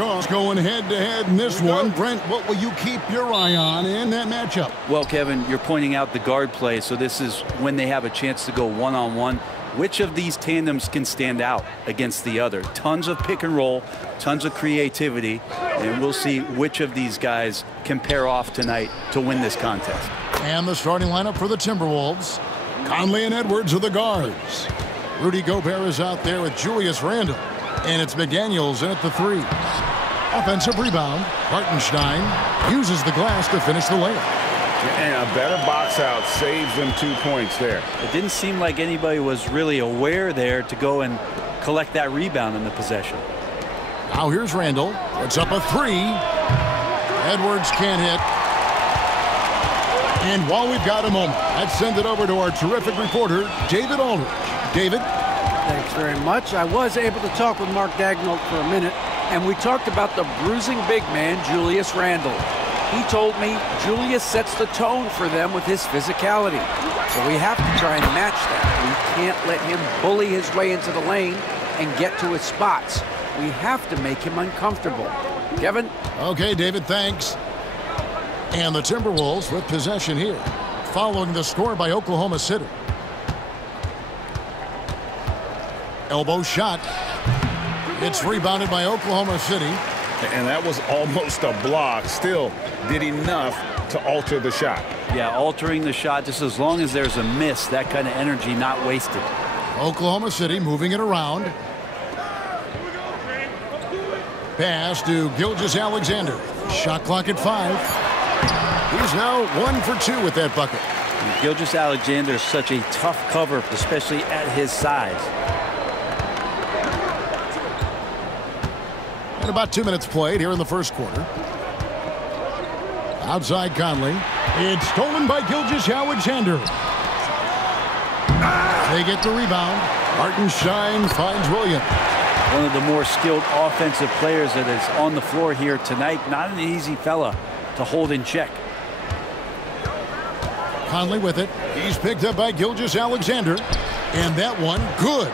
go. Going head-to-head in this one. Brent, what will you keep your eye on in that matchup? Well, Kevin, you're pointing out the guard play, so this is when they have a chance to go one-on-one. Which of these tandems can stand out against the other? Tons of pick and roll, tons of creativity, and we'll see which of these guys can pair off tonight to win this contest. And the starting lineup for the Timberwolves. Conley and Edwards are the guards. Rudy Gobert is out there with Julius Randle. And it's McDaniels in at the 3. Offensive rebound. Hartenstein uses the glass to finish the layup. And a better box out saves them 2 points there. It didn't seem like anybody was really aware there to go and collect that rebound in the possession. Now here's Randle. Puts up a 3. Edwards can't hit. And while we've got a moment, let's send it over to our terrific reporter, David Aldridge. David? Thanks very much. I was able to talk with Mark Daigneault for a minute, and we talked about the bruising big man, Julius Randle. He told me Julius sets the tone for them with his physicality. So we have to try and match that. We can't let him bully his way into the lane and get to his spots. We have to make him uncomfortable. Kevin? Okay, David, thanks. And the Timberwolves with possession here, following the score by Oklahoma City. Elbow shot. It's rebounded by Oklahoma City. And that was almost a block. Still did enough to alter the shot. Yeah, altering the shot just as long as there's a miss. That kind of energy not wasted. Oklahoma City moving it around. Pass to Gilgeous-Alexander. Shot clock at 5. He's now 1 for 2 with that bucket. Gilgeous-Alexander is such a tough cover, especially at his size. And about 2 minutes played here in the first quarter. Outside Conley. It's stolen by Gilgeous-Alexander. They get the rebound. Hartenstein finds Williams. One of the more skilled offensive players that is on the floor here tonight. Not an easy fella to hold in check. Conley with it. He's picked up by Gilgeous-Alexander. And that one, good.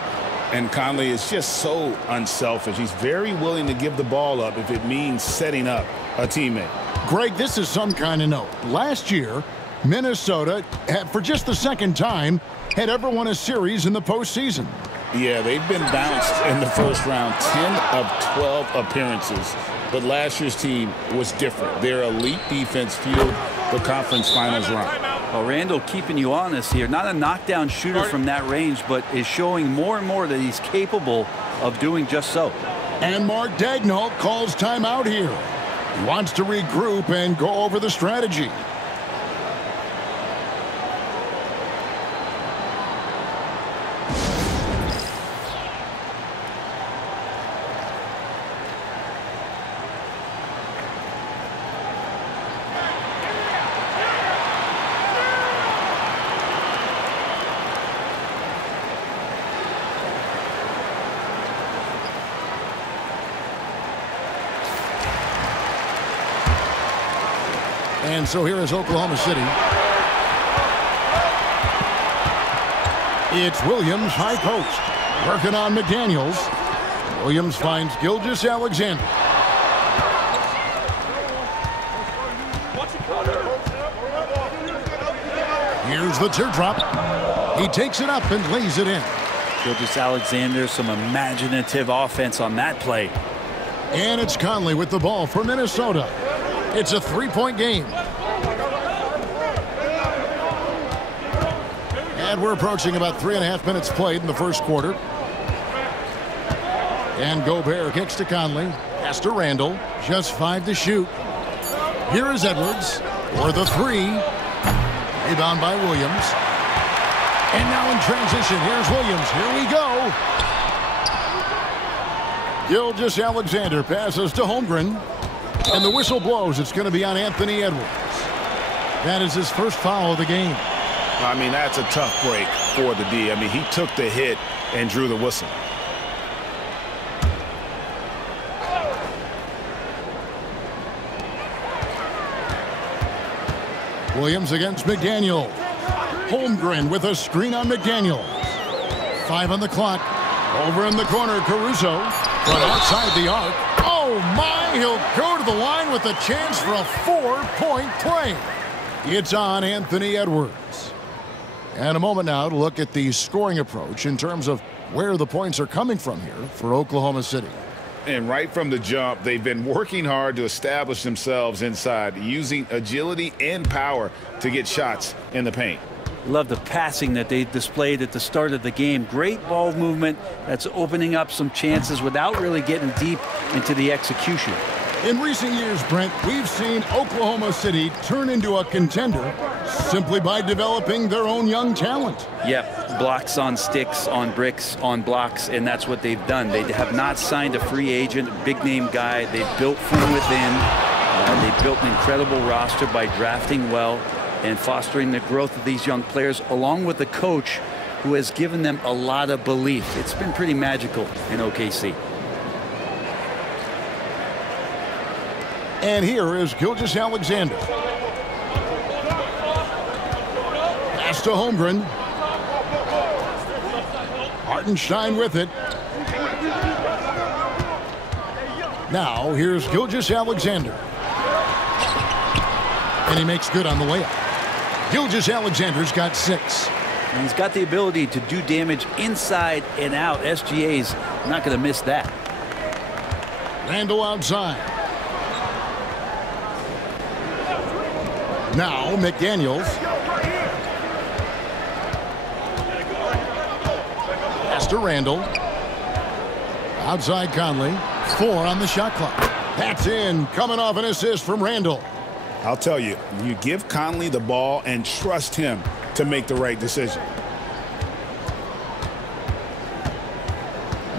And Conley is just so unselfish. He's very willing to give the ball up if it means setting up a teammate. Greg, this is some kind of note. Last year, Minnesota, for just the second time, had ever won a series in the postseason. Yeah, they've been bounced in the first round, 10 of 12 appearances. But last year's team was different. Their elite defense fueled the conference finals run. Well, Randle keeping you honest here. Not a knockdown shooter from that range, but is showing more and more that he's capable of doing just so. And Mark Daigneault calls timeout here. He wants to regroup and go over the strategy. And so here is Oklahoma City. It's Williams, high post. Working on McDaniels. Williams finds Gilgeous-Alexander. Here's the teardrop. He takes it up and lays it in. Gilgeous-Alexander, some imaginative offense on that play. And it's Conley with the ball for Minnesota. It's a 3-point game. And we're approaching about 3.5 minutes played in the first quarter. And Gobert kicks to Conley. Pass to Randle. Just 5 to shoot. Here is Edwards for the 3. Rebound by Williams. And now in transition, here's Williams. Here we go. Gilgeous-Alexander passes to Holmgren. And the whistle blows. It's going to be on Anthony Edwards. That is his first foul of the game. I mean, that's a tough break for the D. I mean, he took the hit and drew the whistle. Williams against McDaniel. Holmgren with a screen on McDaniel. 5 on the clock. Over in the corner, Caruso. From outside the arc. Oh, Oh, my. He'll go to the line with a chance for a 4-point play. It's on Anthony Edwards. And a moment now to look at the scoring approach in terms of where the points are coming from here for Oklahoma City. And right from the jump, they've been working hard to establish themselves inside, using agility and power to get shots in the paint. Love the passing that they displayed at the start of the game. Great ball movement that's opening up some chances without really getting deep into the execution. In recent years, Brent, we've seen Oklahoma City turn into a contender simply by developing their own young talent. Yep, blocks on sticks, on bricks, on blocks, and that's what they've done. They have not signed a free agent, big-name guy. They've built from within. They've built an incredible roster by drafting well and fostering the growth of these young players, along with the coach who has given them a lot of belief. It's been pretty magical in OKC. And here is Gilgeous-Alexander. Pass to Holmgren. Hartenstein with it. Now here's Gilgeous-Alexander. And he makes good on the layup. Gilgeous-Alexander's got 6. And he's got the ability to do damage inside and out. SGA's not going to miss that. Randle outside. Now McDaniels. Pass to Randle. Outside Conley. 4 on the shot clock. That's in. Coming off an assist from Randle. I'll tell you, you give Conley the ball and trust him to make the right decision.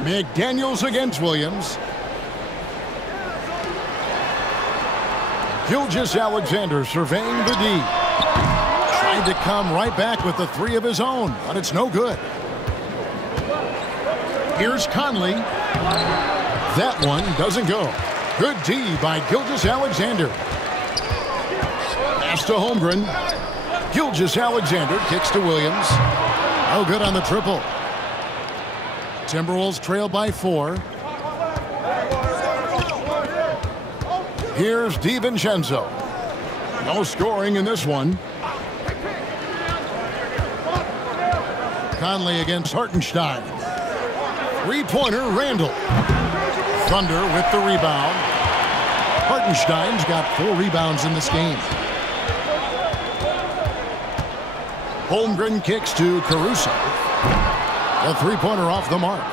McDaniels against Williams. Gilgeous-Alexander surveying the D. Tried to come right back with the 3 of his own, but it's no good. Here's Conley. That one doesn't go. Good D by Gilgeous-Alexander. Pass to Holmgren. Gilgeous-Alexander kicks to Williams. No good on the triple. Timberwolves trail by 4. Here's DiVincenzo. No scoring in this one. Conley against Hartenstein. 3-pointer Randle. Thunder with the rebound. Hartenstein's got 4 rebounds in this game. Holmgren kicks to Caruso. A 3-pointer off the mark.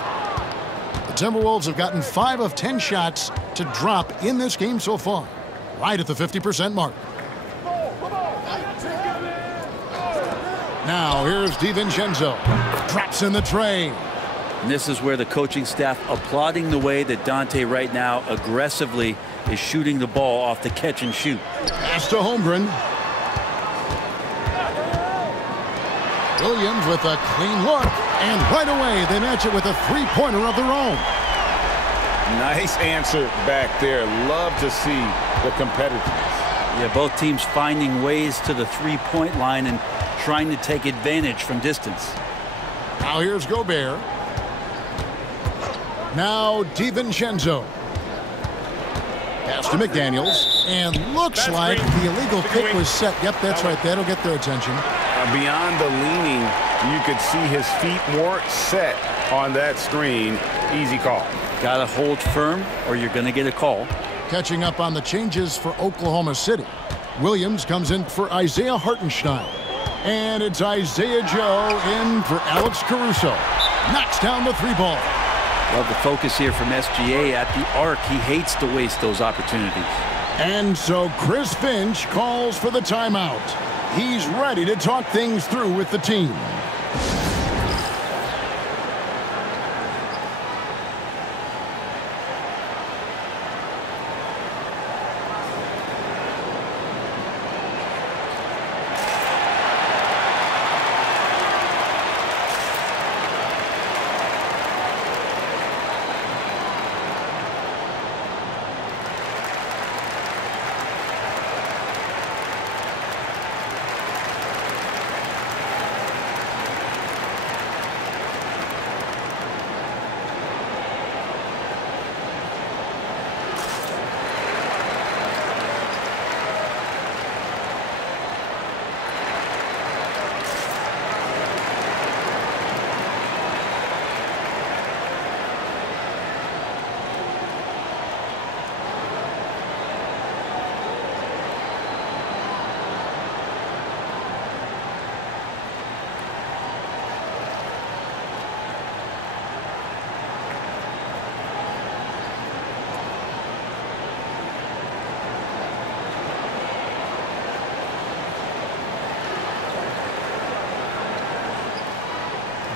The Timberwolves have gotten 5 of 10 shots to drop in this game so far, right at the 50% mark. Now here's DiVincenzo. Drops in the tray. And this is where the coaching staff applauding the way that Dante right now aggressively is shooting the ball off the catch and shoot. Pass to Holmgren. Williams with a clean look, and right away they match it with a 3-pointer of their own. Nice answer back there. Love to see the competitiveness. Yeah, both teams finding ways to the 3-point line and trying to take advantage from distance. Now here's Gobert. Now DiVincenzo. Pass to McDaniels, and looks like the illegal kick was set. Yep, that's right. That'll get their attention. Beyond the leaning, you could see his feet more set on that screen. Easy call. Got to hold firm or you're going to get a call. Catching up on the changes for Oklahoma City. Williams comes in for Isaiah Hartenstein. And it's Isaiah Joe in for Alex Caruso. Knocks down the 3-ball. Love the focus here from SGA at the arc. He hates to waste those opportunities. And so Chris Finch calls for the timeout. He's ready to talk things through with the team.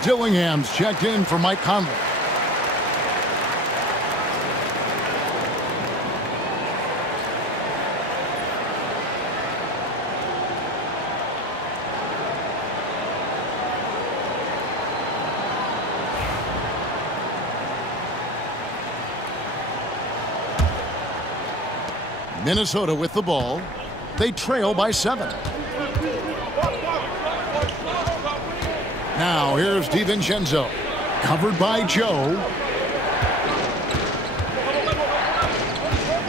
Dillingham's checked in for Mike Conley. Minnesota with the ball. They trail by 7. Now here's DiVincenzo. Covered by Joe.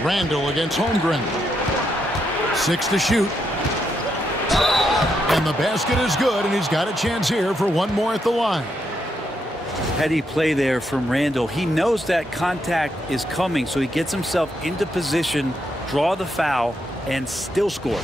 Randall against Holmgren. 6 to shoot. And the basket is good, and he's got a chance here for one more at the line. Heady play there from Randall. He knows that contact is coming, so he gets himself into position, draw the foul, and still score.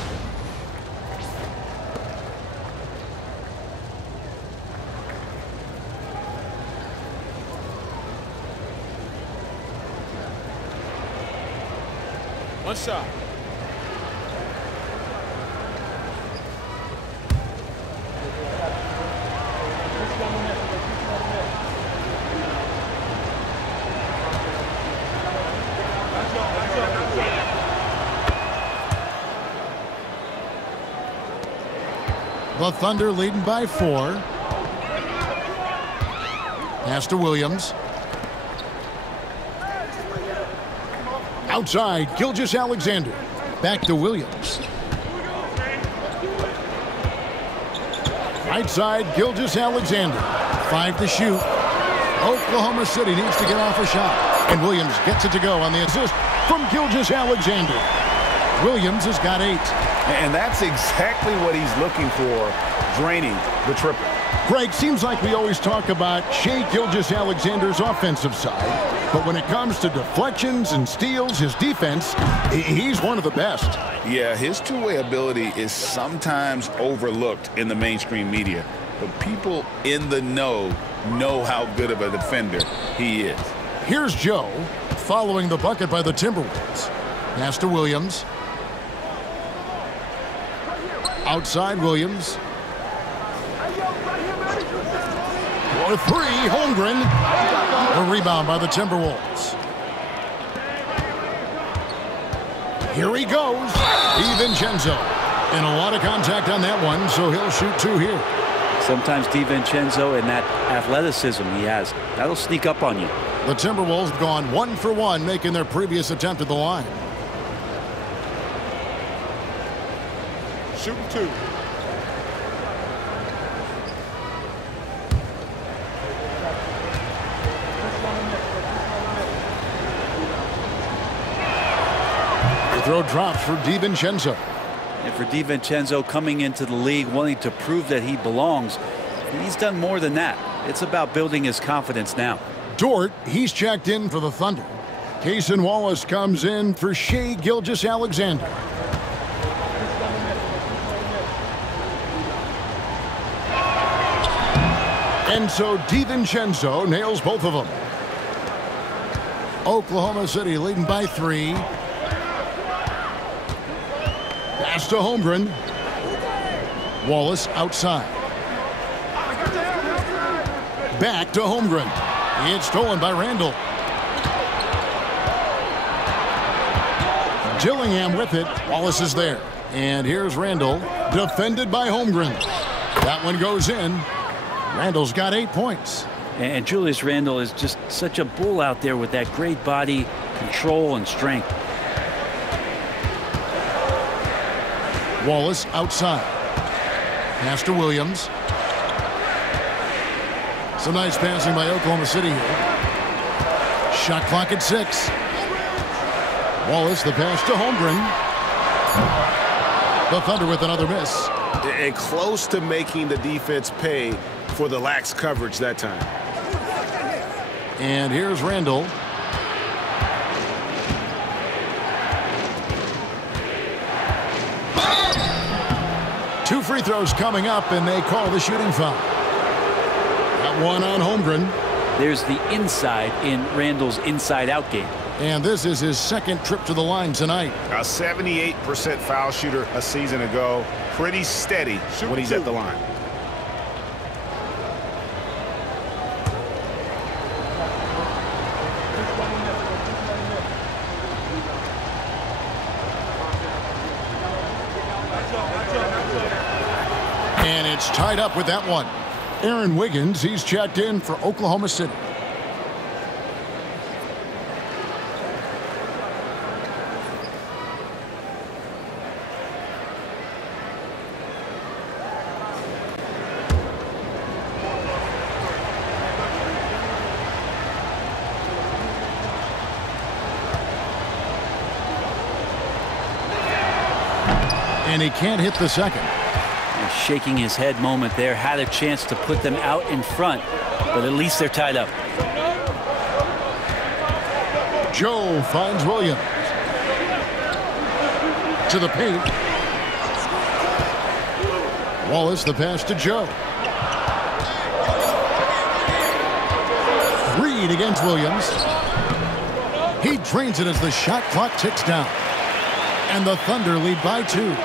One shot. The Thunder leading by 4. Pass to Williams. Outside, Gilgeous-Alexander. Back to Williams. Right side, Gilgeous-Alexander. 5 to shoot. Oklahoma City needs to get off a shot. And Williams gets it to go on the assist from Gilgeous-Alexander. Williams has got 8. And that's exactly what he's looking for, draining the triple. Greg, seems like we always talk about Shai Gilgeous-Alexander's offensive side. But when it comes to deflections and steals, his defense, he's one of the best. Yeah, his two-way ability is sometimes overlooked in the mainstream media. But people in the know how good of a defender he is. Here's Joe following the bucket by the Timberwolves. Pass to Williams. Outside Williams. For 3, Holmgren. A rebound by the Timberwolves. Here he goes. DiVincenzo. And a lot of contact on that one, so he'll shoot 2 here. Sometimes DiVincenzo and that athleticism he has, that'll sneak up on you. The Timberwolves have gone 1 for 1, making their previous attempt at the line. Shooting 2. The throw drops for DiVincenzo. And for DiVincenzo coming into the league wanting to prove that he belongs, he's done more than that. It's about building his confidence now. Dort, he's checked in for the Thunder. Cason Wallace comes in for Shai Gilgeous-Alexander. And so DiVincenzo nails both of them. Oklahoma City leading by 3. Pass to Holmgren. Wallace outside. Back to Holmgren. It's stolen by Randall. Dillingham with it. Wallace is there. And here's Randall, defended by Holmgren. That one goes in. Randall's got 8 points. And Julius Randle is just such a bull out there with that great body, control, and strength. Wallace outside. Pass to Williams. Some nice passing by Oklahoma City here. Shot clock at 6. Wallace, the pass to Holmgren. The Thunder with another miss. And close to making the defense pay for the lax coverage that time. And here's Randall. Two free throws coming up, and they call the shooting foul. That one on Holmgren. There's the inside in Randall's inside-out game. And this is his second trip to the line tonight. A 78% foul shooter a season ago. Pretty steady when he's at the line. It's tied up with that one. Aaron Wiggins, he's checked in for Oklahoma City. And he can't hit the second. And shaking his head moment there. Had a chance to put them out in front, but at least they're tied up. Joe finds Williams. To the paint. Wallace the pass to Joe. Reed against Williams. He drains it as the shot clock ticks down. And the Thunder lead by 2.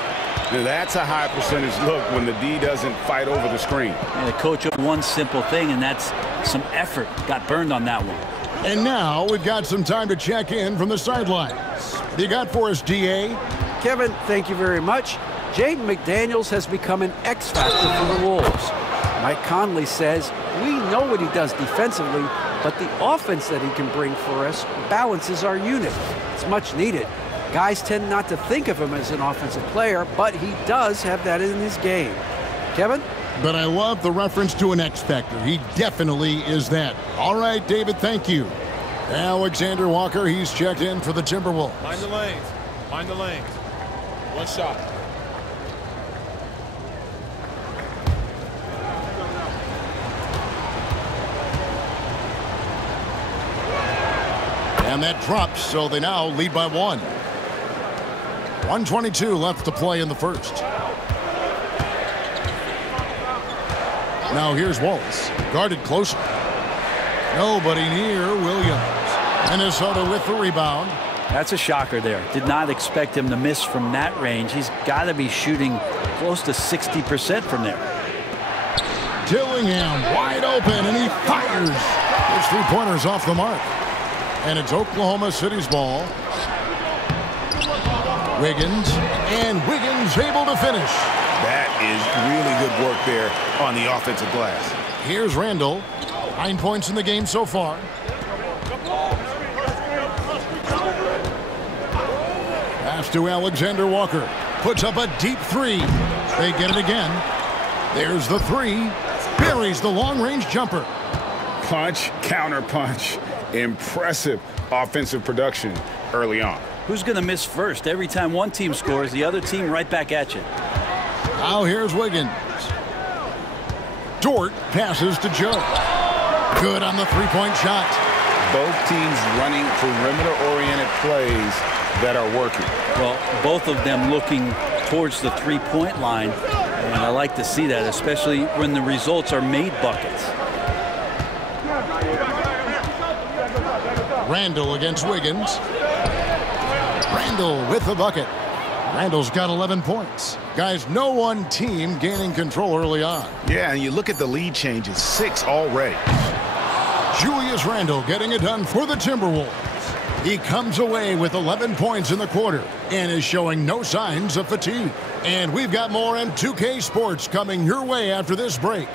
Now that's a high percentage look when the D doesn't fight over the screen. And the coach of one simple thing, and that's some effort. Got burned on that one. And now we've got some time to check in from the sidelines. What do you got for us, DA? Kevin, thank you very much. Jaden McDaniels has become an X factor for the Wolves. Mike Conley says, we know what he does defensively, but the offense that he can bring for us balances our unit. It's much needed. Guys tend not to think of him as an offensive player, but he does have that in his game. Kevin? But I love the reference to an X factor. He definitely is that. All right, David, thank you. Alexander Walker, he's checked in for the Timberwolves. Mind the lanes. Mind the lanes. One shot. And that drops, so they now lead by 1. 1:22 left to play in the first. Now here's Wallace, guarded closer. Nobody near Williams. Minnesota with the rebound. That's a shocker there. Did not expect him to miss from that range. He's got to be shooting close to 60% from there. Dillingham wide open, and he fires. His three-pointers off the mark. And it's Oklahoma City's ball. Wiggins, and Wiggins able to finish. That is really good work there on the offensive glass. Here's Randall. 9 points in the game so far. Pass to Alexander Walker. Puts up a deep 3. They get it again. There's the 3. Buries the long-range jumper. Punch, counter punch. Impressive offensive production early on. Who's going to miss first? Every time one team scores, the other team right back at you. Now here's Wiggins. Dort passes to Joe. Good on the three-point shot. Both teams running perimeter-oriented plays that are working. Well, both of them looking towards the three-point line, and I like to see that, especially when the results are made buckets. Randall against Wiggins. Randall with the bucket. Randall's got 11 points. Guys, no one team gaining control early on. Yeah, and you look at the lead changes, 6 already. Julius Randle getting it done for the Timberwolves. He comes away with 11 points in the quarter and is showing no signs of fatigue. And we've got more M2K Sports coming your way after this break.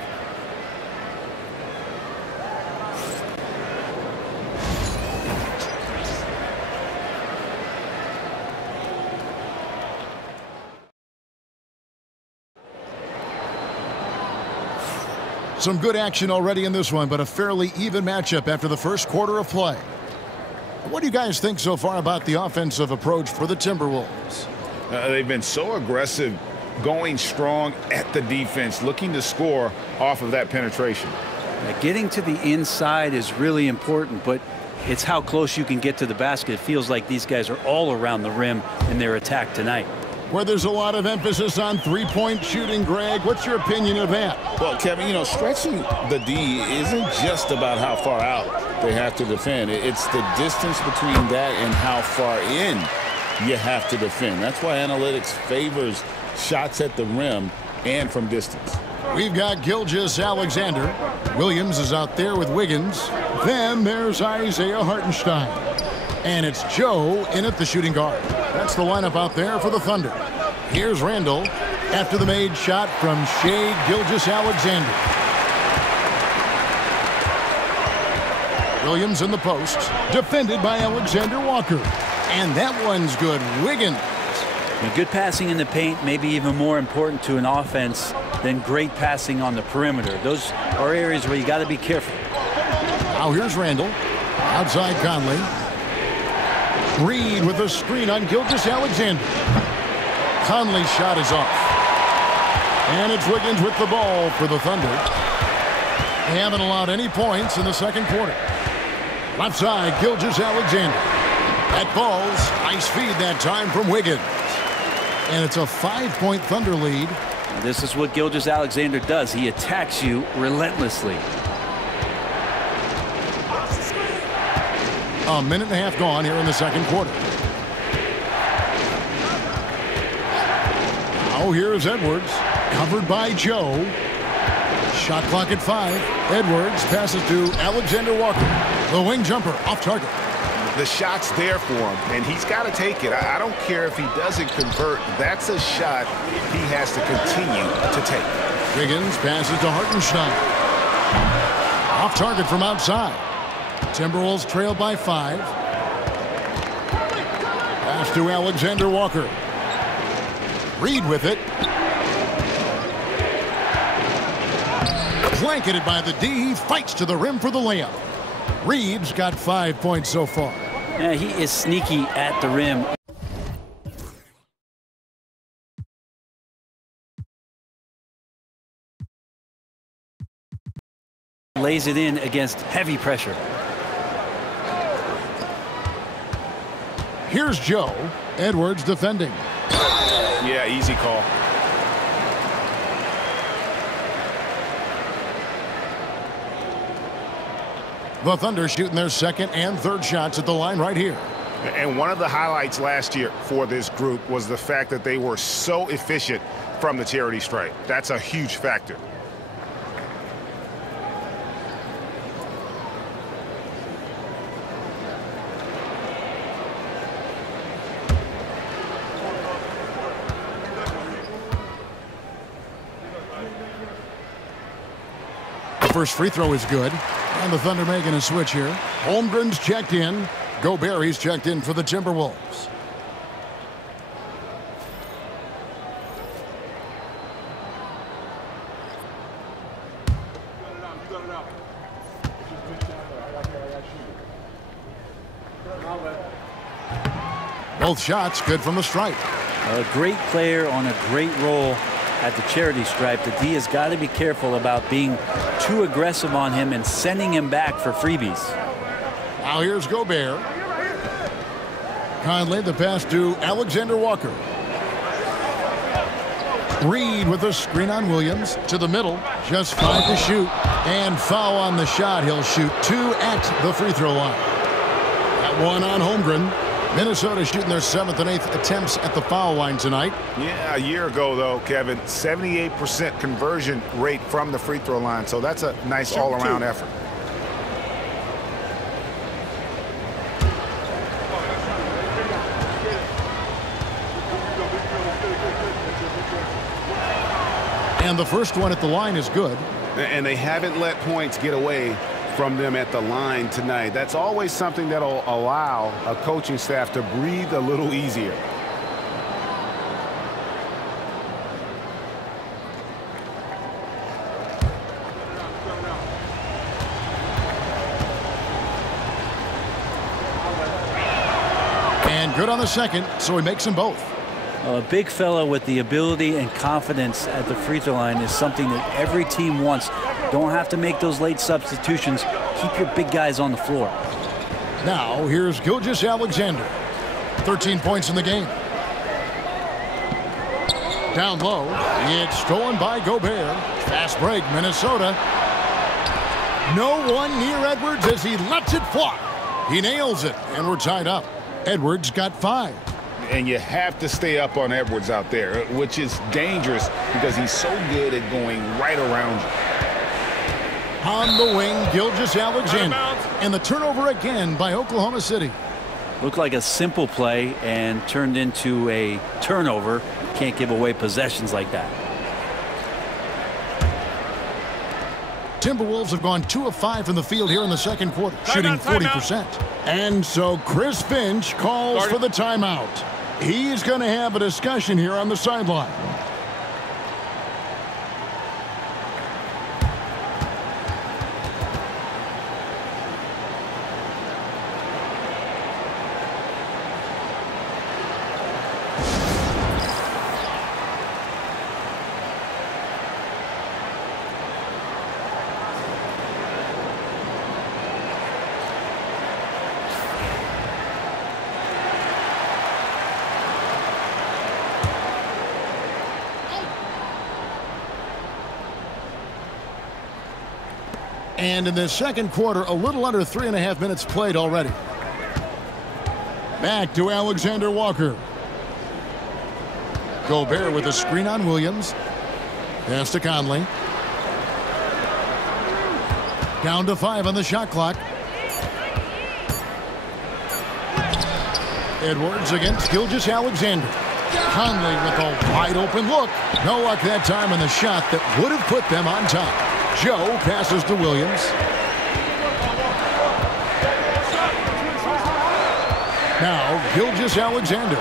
Some good action already in this one, but a fairly even matchup after the first quarter of play. What do you guys think so far about the offensive approach for the Timberwolves? They've been so aggressive, going strong at the defense, looking to score off of that penetration. Getting to the inside is really important, but it's how close you can get to the basket. It feels like these guys are all around the rim in their attack tonight. Where there's a lot of emphasis on three-point shooting, Greg. What's your opinion of that? Well, Kevin, you know, stretching the D isn't just about how far out they have to defend. It's the distance between that and how far in you have to defend. That's why analytics favors shots at the rim and from distance. We've got Gilgeous-Alexander. Williams is out there with Wiggins. Then there's Isaiah Hartenstein. And it's Joe in at the shooting guard. That's the lineup out there for the Thunder. Here's Randall. after the made shot from Shai Gilgeous-Alexander. Williams in the post, defended by Alexander Walker. And that one's good. Wiggins. Good passing in the paint may be even more important to an offense than great passing on the perimeter. Those are areas where you got to be careful. Now here's Randall. Outside Conley. Reed with a screen on Gilgeous-Alexander. Conley's shot is off. And it's Wiggins with the ball for the Thunder. They haven't allowed any points in the second quarter. Left side, Gilgeous-Alexander. That falls. Nice feed that time from Wiggins. And it's a 5-point Thunder lead. This is what Gilgeous-Alexander does. He attacks you relentlessly. A minute and a half gone here in the second quarter. Now here's Edwards. Covered by Joe. Shot clock at 5. Edwards passes to Alexander Walker. The wing jumper off target. The shot's there for him, and he's got to take it. I don't care if he doesn't convert. That's a shot he has to continue to take. Wiggins passes to Hartenstein. Off target from outside. Timberwolves trail by 5. Pass to Alexander Walker. Reed with it. Blanketed by the D. He fights to the rim for the layup. Reed's got 5 points so far. Yeah, he is sneaky at the rim. Lays it in against heavy pressure. Here's Joe. Edwards defending. Yeah, easy call. The Thunder shooting their second and third shots at the line right here. And one of the highlights last year for this group was the fact that they were so efficient from the charity stripe. That's a huge factor. The first free throw is good. And the Thunder making a switch here. Holmgren's checked in. 𝗮𝘆's checked in for the Timberwolves. Both shots good from the stripe. A great player on a great role at the charity stripe. The D has got to be careful about being too aggressive on him and sending him back for freebies. Now here's 𝗮𝘆. Conley, the pass to Alexander Walker. Reed with a screen on Williams to the middle. Just 5 to shoot. And foul on the shot. He'll shoot 2 at the free throw line. That one on Holmgren. Minnesota shooting their 7th and 8th attempts at the foul line tonight. Yeah, a year ago, though, Kevin, 78% conversion rate from the free throw line. So that's a nice all-around effort. And the first one at the line is good. And they haven't let points get away from them at the line tonight. That's always something that'll allow a coaching staff to breathe a little easier. And good on the second, so he makes them both. A big fella with the ability and confidence at the free throw line is something that every team wants. Don't have to make those late substitutions. Keep your big guys on the floor. Now here's Gilgeous-Alexander. 13 points in the game. Down low. It's stolen by 𝗮𝘆. Fast break, Minnesota. No one near Edwards as he lets it fly. He nails it, and we're tied up. Edwards got 5. And you have to stay up on Edwards out there, which is dangerous because he's so good at going right around you. On the wing, Gilgeous-Alexander. And the turnover again by Oklahoma City. Looked like a simple play and turned into a turnover. Can't give away possessions like that. Timberwolves have gone 2 of 5 from the field here in the second quarter, shooting 40%. And so Chris Finch calls for the timeout. He's going to have a discussion here on the sideline. And in the second quarter, a little under 3.5 minutes played already. Back to Alexander Walker. Gobert with a screen on Williams. Pass to Conley. Down to 5 on the shot clock. Edwards against Gilgeous-Alexander. Conley with a wide open look. No luck that time on the shot that would have put them on top. Joe passes to Williams. Now Gilgeous-Alexander.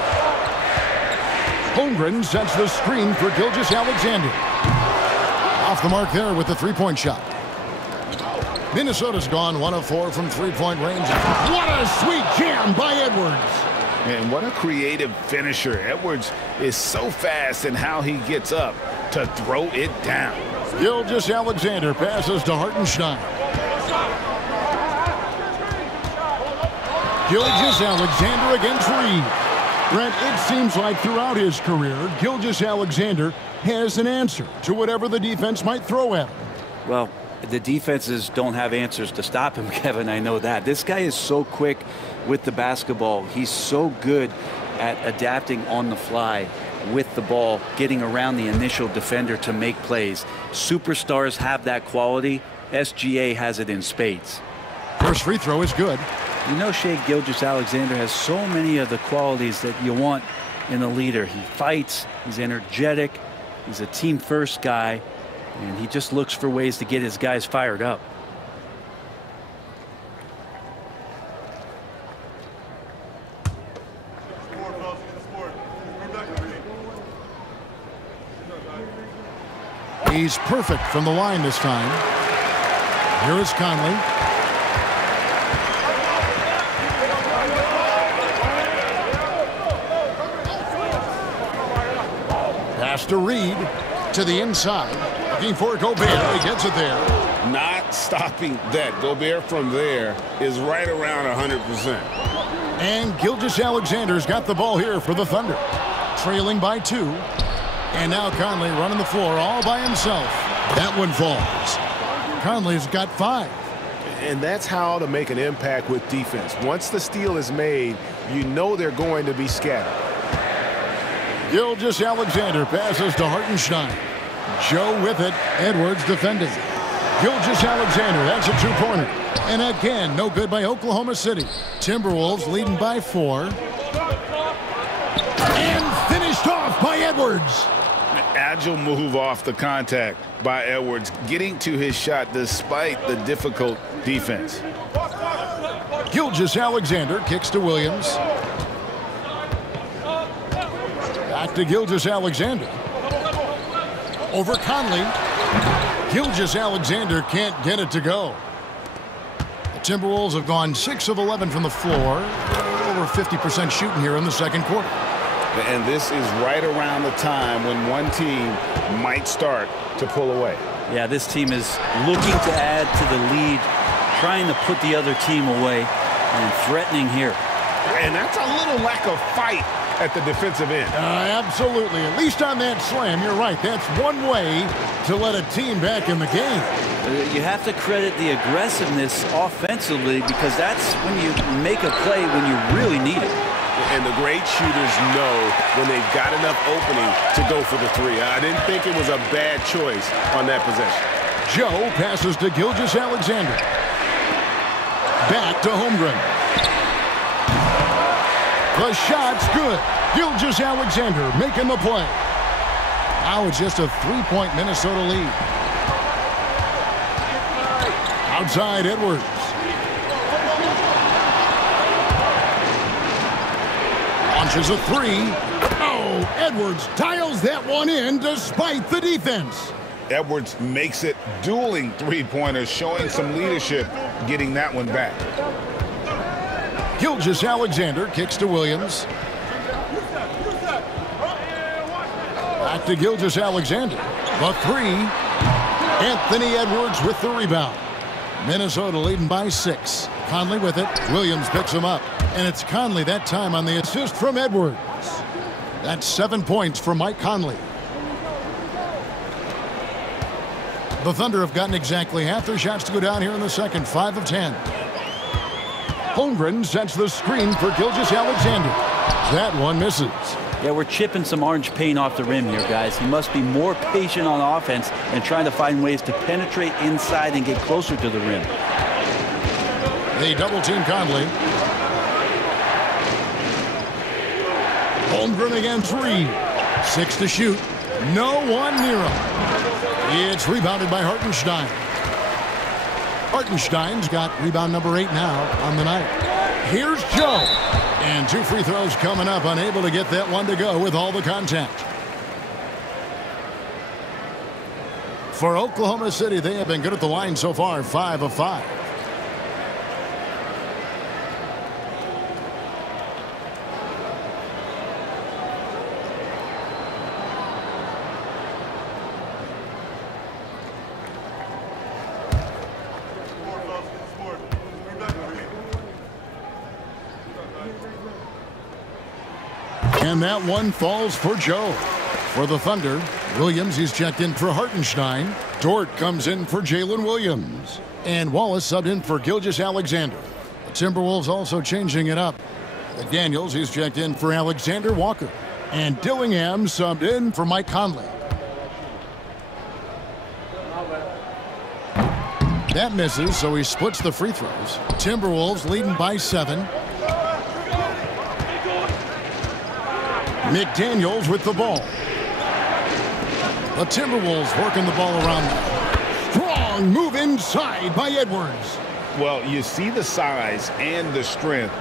Holmgren sets the screen for Gilgeous-Alexander. Off the mark there with the three-point shot. Minnesota's gone 1 of 4 from three-point range. What a sweet jam by Edwards. And what a creative finisher. Edwards is so fast in how he gets up to throw it down. Gilgeous-Alexander passes to 𝙗𝙗. Gilgeous-Alexander against Reed. Brent, it seems like throughout his career, Gilgeous-Alexander has an answer to whatever the defense might throw at him. Well, the defenses don't have answers to stop him, Kevin. I know that. This guy is so quick with the basketball. He's so good at adapting on the fly with the ball, getting around the initial defender to make plays. Superstars have that quality. SGA has it in spades. First free throw is good. You know, Shai Gilgeous-Alexander has so many of the qualities that you want in a leader. He fights, he's energetic, he's a team-first guy, and he just looks for ways to get his guys fired up. He's perfect from the line this time. Here is Conley. Pass to Reed to the inside. Looking for Gobert. He gets it there. Not stopping that. Gobert from there is right around 100%. And Gilgeous-Alexander's got the ball here for the Thunder. Trailing by 2. And now Conley running the floor all by himself. That one falls. Conley's got 5. And that's how to make an impact with defense. Once the steal is made, you know they're going to be scattered. Gilgeous-Alexander passes to 𝙗𝙗. Joe with it. Edwards defending. Gilgeous-Alexander, that's a two-pointer. And again, no good by Oklahoma City. Timberwolves leading by 4. And finished off by Edwards. Agile move off the contact by Edwards, getting to his shot despite the difficult defense. Gilgeous-Alexander kicks to Williams. Back to Gilgeous-Alexander. Over Conley. Gilgeous-Alexander can't get it to go. The Timberwolves have gone 6 of 11 from the floor. Over 50% shooting here in the second quarter. And this is right around the time when one team might start to pull away. Yeah, this team is looking to add to the lead, trying to put the other team away, and threatening here. And that's a little lack of fight at the defensive end. Absolutely. At least on that slam, you're right. That's one way to let a team back in the game. You have to credit the aggressiveness offensively, because that's when you make a play when you really need it. And the great shooters know when they've got enough opening to go for the 3. I didn't think it was a bad choice on that possession. Joe passes to Gilgeous-Alexander. Back to Holmgren. The shot's good. Gilgeous-Alexander making the play. Now it's just a 3-point Minnesota lead. Outside Edwards. Launches a three. Oh, Edwards dials that one in despite the defense. Edwards makes it dueling three-pointers, showing some leadership, getting that one back. Gilgeous-Alexander kicks to Williams. Back to Gilgeous-Alexander. The three. Anthony Edwards with the rebound. Minnesota leading by 6. Conley with it. Williams picks him up. And it's Conley that time on the assist from Edwards. That's 7 points for Mike Conley. The Thunder have gotten exactly half their shots to go down here in the second. 5 of 10. Holmgren sets the screen for Gilgeous-Alexander. That one misses. Yeah, we're chipping some orange paint off the rim here, guys. He must be more patient on offense and trying to find ways to penetrate inside and get closer to the rim. They double-team Conley. Holmgren again, 3. 6 to shoot. No one near him. It's rebounded by Hartenstein. Hartenstein's got rebound number 8 now on the night. Here's Joe. And 2 free throws coming up, unable to get that one to go with all the contact. For Oklahoma City, they have been good at the line so far, 5 of 5. And that one falls for Joe. For the Thunder, Williams, he's checked in for Hartenstein. Dort comes in for Jalen Williams. And Wallace subbed in for Gilgeous-Alexander. The Timberwolves also changing it up. McDaniels, he's checked in for Alexander Walker. And Dillingham subbed in for Mike Conley. That misses, so he splits the free throws. Timberwolves leading by 7. McDaniels with the ball. The Timberwolves working the ball around them. Strong move inside by Edwards. Well, you see the size and the strength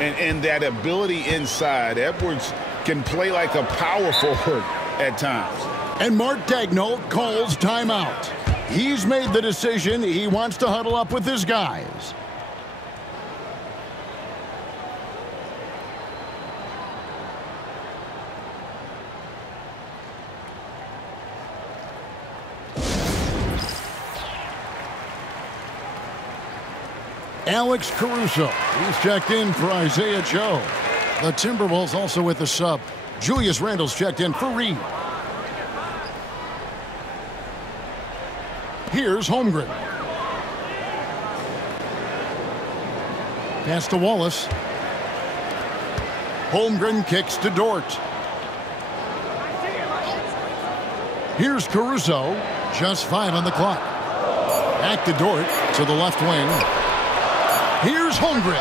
and that ability inside. Edwards can play like a power forward at times. And Mark Daigneault calls timeout. He's made the decision. He wants to huddle up with his guys. Alex Caruso, he's checked in for Isaiah Joe. The Timberwolves also with the sub. Julius Randle's checked in for Reed. Here's Holmgren. Pass to Wallace. Holmgren kicks to Dort. Here's Caruso. Just 5 on the clock. Back to Dort to the left wing. Here's Holmgren,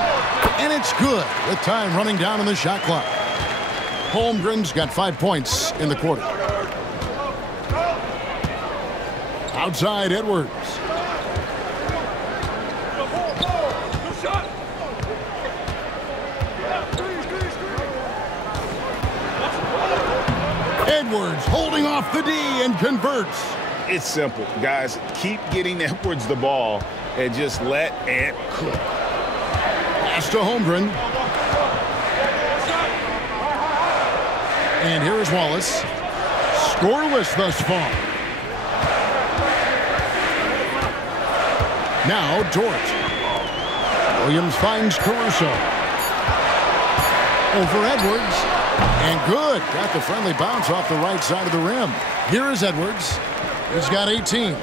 and it's good with time running down on the shot clock. Holmgren's got 5 points in the quarter. Outside Edwards. Edwards holding off the D and converts. It's simple, guys. Keep getting Edwards the ball and just let Ant cook. Pass to Holmgren. And here's Wallace. Scoreless thus far. Now Dort. Williams finds Caruso. Over Edwards. And good. Got the friendly bounce off the right side of the rim. Here is Edwards. He's got 18.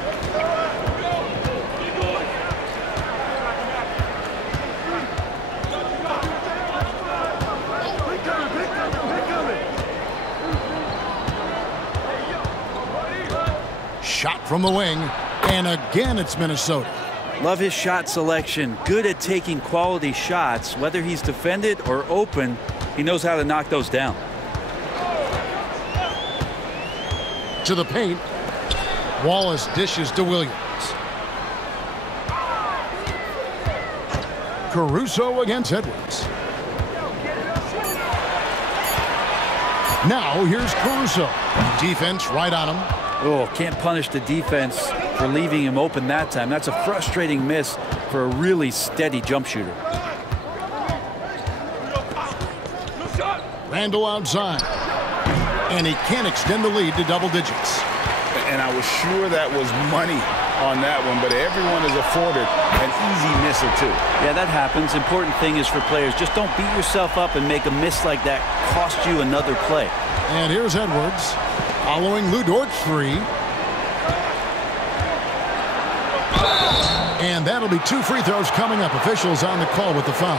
Shot from the wing. And again, it's Minnesota. Love his shot selection. Good at taking quality shots. Whether he's defended or open, He knows how to knock those down. To the paint. Wallace dishes to Williams. Caruso against Edwards. Now here's Caruso. Defense right on him. Oh, can't punish the defense for leaving him open that time. That's a frustrating miss for a really steady jump shooter. Randle outside. And he can't extend the lead to double digits. And I was sure that was money on that one, but everyone is afforded an easy miss or two. Yeah, that happens. Important thing is for players, just don't beat yourself up and make a miss like that cost you another play. And here's Edwards following 𝙭3. And that'll be 2 free throws coming up. Officials on the call with the foul.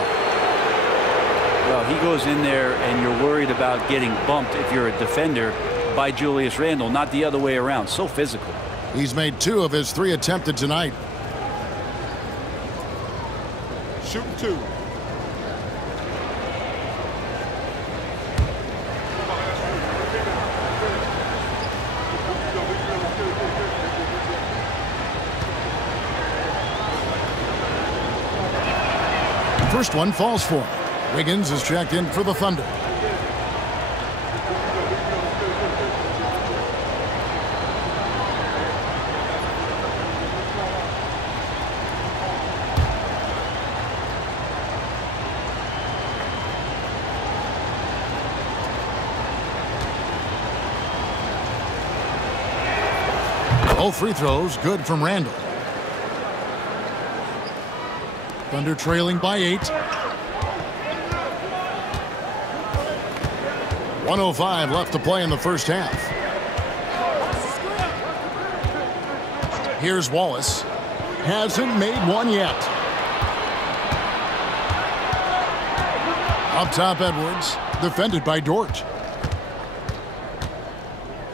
Well, he goes in there and you're worried about getting bumped if you're a defender by Julius Randle, not the other way around. So physical. He's made 2 of his 3 attempted tonight. Shooting 2. First one falls for him. Wiggins is checked in for the Thunder. Both free throws good from Randle. Thunder trailing by 8. 1:05 left to play in the first half. Here's Wallace. Hasn't made one yet. Up top, Edwards. Defended by 𝙭.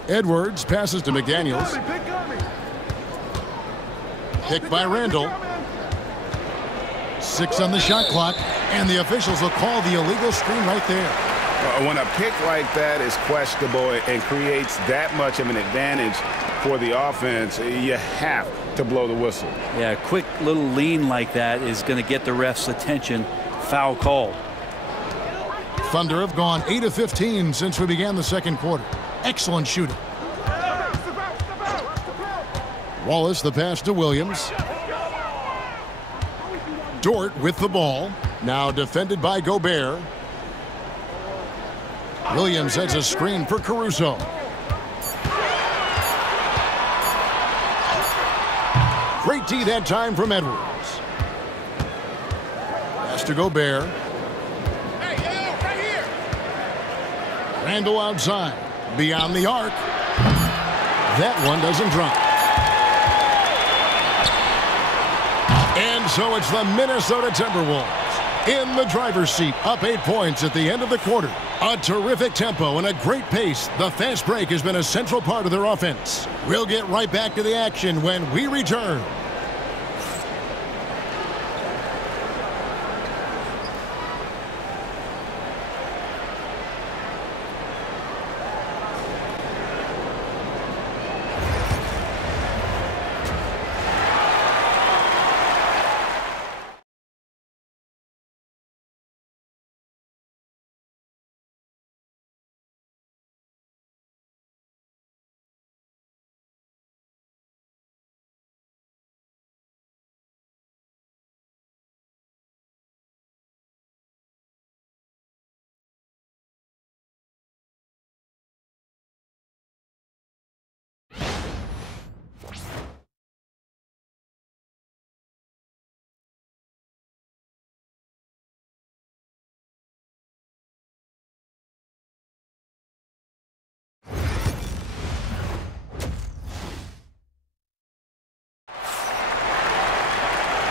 Edwards passes to McDaniels. Picked by Randle. 6 on the shot clock, and the officials will call the illegal screen right there. When a pick like that is questionable and creates that much of an advantage for the offense, you have to blow the whistle. Yeah, a quick little lean like that is going to get the ref's attention. Foul called. Thunder have gone 8 of 15 since we began the second quarter. Excellent shooting. Wallace the pass to Williams. 𝙭with the ball. Now defended by Gobert. Williams sets a screen for Caruso. Great D that time from Edwards. Pass to Gobert. Randle outside. Beyond the arc. That one doesn't drop. And so it's the Minnesota Timberwolves in the driver's seat, up 8 points at the end of the quarter. A terrific tempo and a great pace. The fast break has been a central part of their offense. We'll get right back to the action when we return.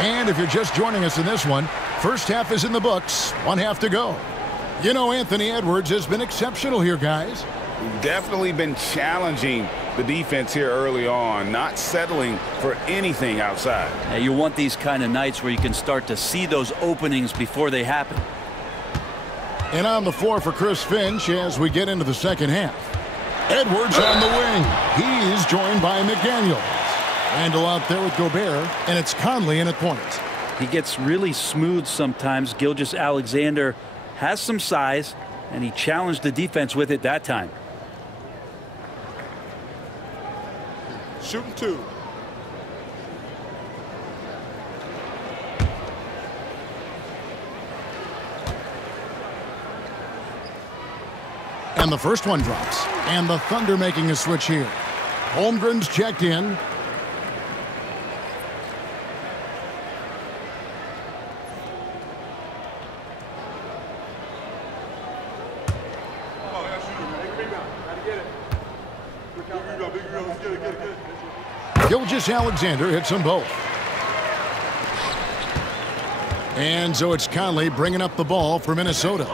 And if you're just joining us in this one, first half is in the books, 1 half to go. You know, Anthony Edwards has been exceptional here, guys. Definitely been challenging the defense here early on, not settling for anything outside. Yeah, you want these kind of nights where you can start to see those openings before they happen. And on the floor for Chris Finch as we get into the second half. Edwards on the wing. He's joined by McDaniels. Randle out there with Gobert, and it's Conley in at point. He gets really smooth sometimes. Gilgeous-Alexander has some size, and he challenged the defense with it that time. Shooting 2. And the first one drops. And the Thunder making a switch here. Holmgren's checked in. Gilgeous-Alexander hits them both. And so it's Conley bringing up the ball for Minnesota.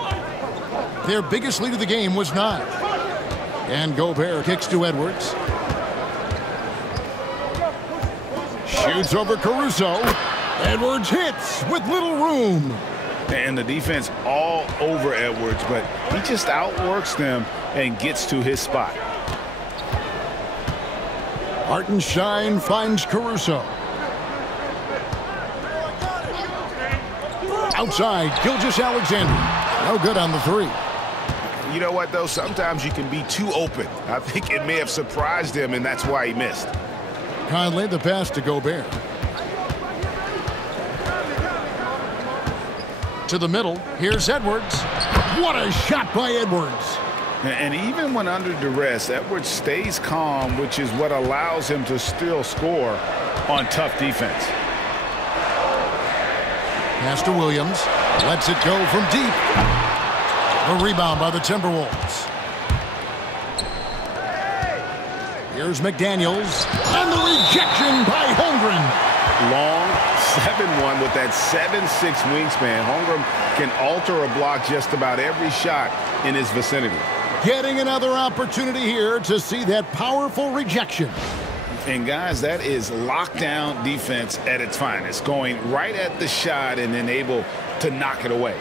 Their biggest lead of the game was 9. And Gobert kicks to Edwards. Shoots over Caruso. Edwards hits with little room. And the defense all over Edwards, but he just outworks them and gets to his spot. Hartenstein finds Caruso. Outside, Gilgeous-Alexander. No good on the 3. You know what, though? Sometimes you can be too open. I think it may have surprised him, and that's why he missed. Conley the pass to Gobert. To the middle. Here's Edwards. What a shot by Edwards. And even when under duress, Edwards stays calm, which is what allows him to still score on tough defense. Pass to Williams. Lets it go from deep. A rebound by the Timberwolves. Here's McDaniels. And the rejection by Holmgren. Long 7-1 with that 7'6" wingspan. Holmgren can alter a block just about every shot in his vicinity. Getting another opportunity here to see that powerful rejection. And guys, that is lockdown defense at its finest. Going right at the shot and then able to knock it away.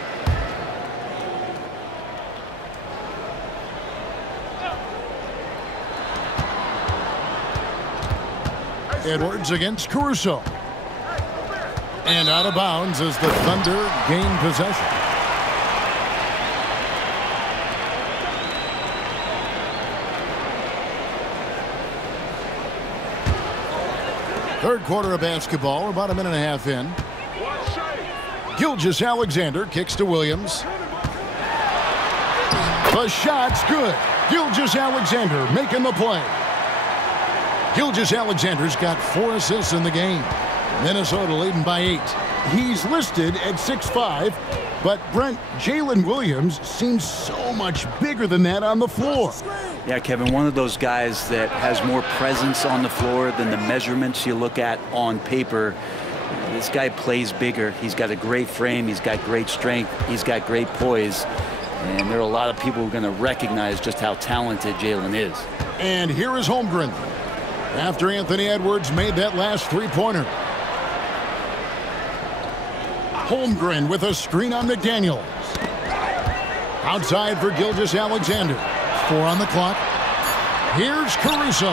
Edwards against Caruso. And out of bounds as the Thunder gain possession. Third quarter of basketball, about a minute and a half in. Gilgeous-Alexander kicks to Williams. The shot's good. Gilgeous-Alexander making the play. Gilgeous-Alexander's got 4 assists in the game. Minnesota leading by 8. He's listed at 6'5", but Brent, Jalen Williams seems so much bigger than that on the floor. Yeah, Kevin, one of those guys that has more presence on the floor than the measurements you look at on paper. This guy plays bigger. He's got a great frame. He's got great strength. He's got great poise. And there are a lot of people who are going to recognize just how talented Jalen is. And here is Holmgren after Anthony Edwards made that last 3-pointer. Holmgren with a screen on McDaniels. Outside for Gilgeous-Alexander. 4 on the clock. Here's Caruso.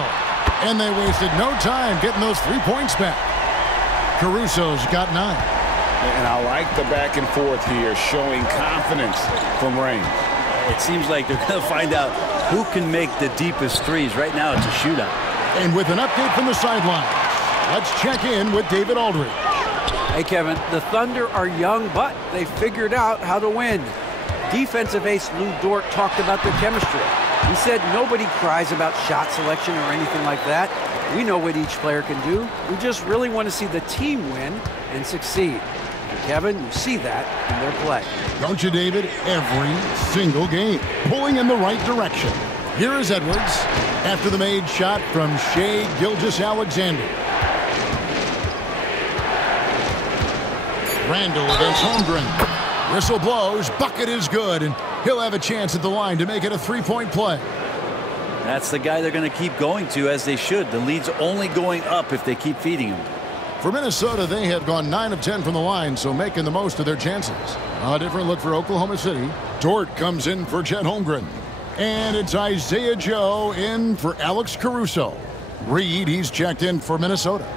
And they wasted no time getting those 3 points back. Caruso's got 9. And I like the back and forth here, showing confidence from range. It seems like they're going to find out who can make the deepest threes. Right now, it's a shootout. And with an update from the sidelines, let's check in with David Aldridge. Hey, Kevin, the Thunder are young, but they figured out how to win. Defensive ace Lou Dort talked about their chemistry. He said nobody cries about shot selection or anything like that. We know what each player can do. We just really want to see the team win and succeed. And Kevin, you see that in their play. Don't you, David? Every single game, pulling in the right direction. Here is Edwards after the made shot from Shai Gilgeous-Alexander. Randle against Holmgren. Whistle blows, bucket is good, and he'll have a chance at the line to make it a 3-point play. That's the guy they're going to keep going to, as they should. The lead's only going up if they keep feeding him. For Minnesota, they have gone 9 of 10 from the line, so making the most of their chances. A different look for Oklahoma City. Dort comes in for Chet Holmgren. And it's Isaiah Joe in for Alex Caruso. Reed, he's checked in for Minnesota.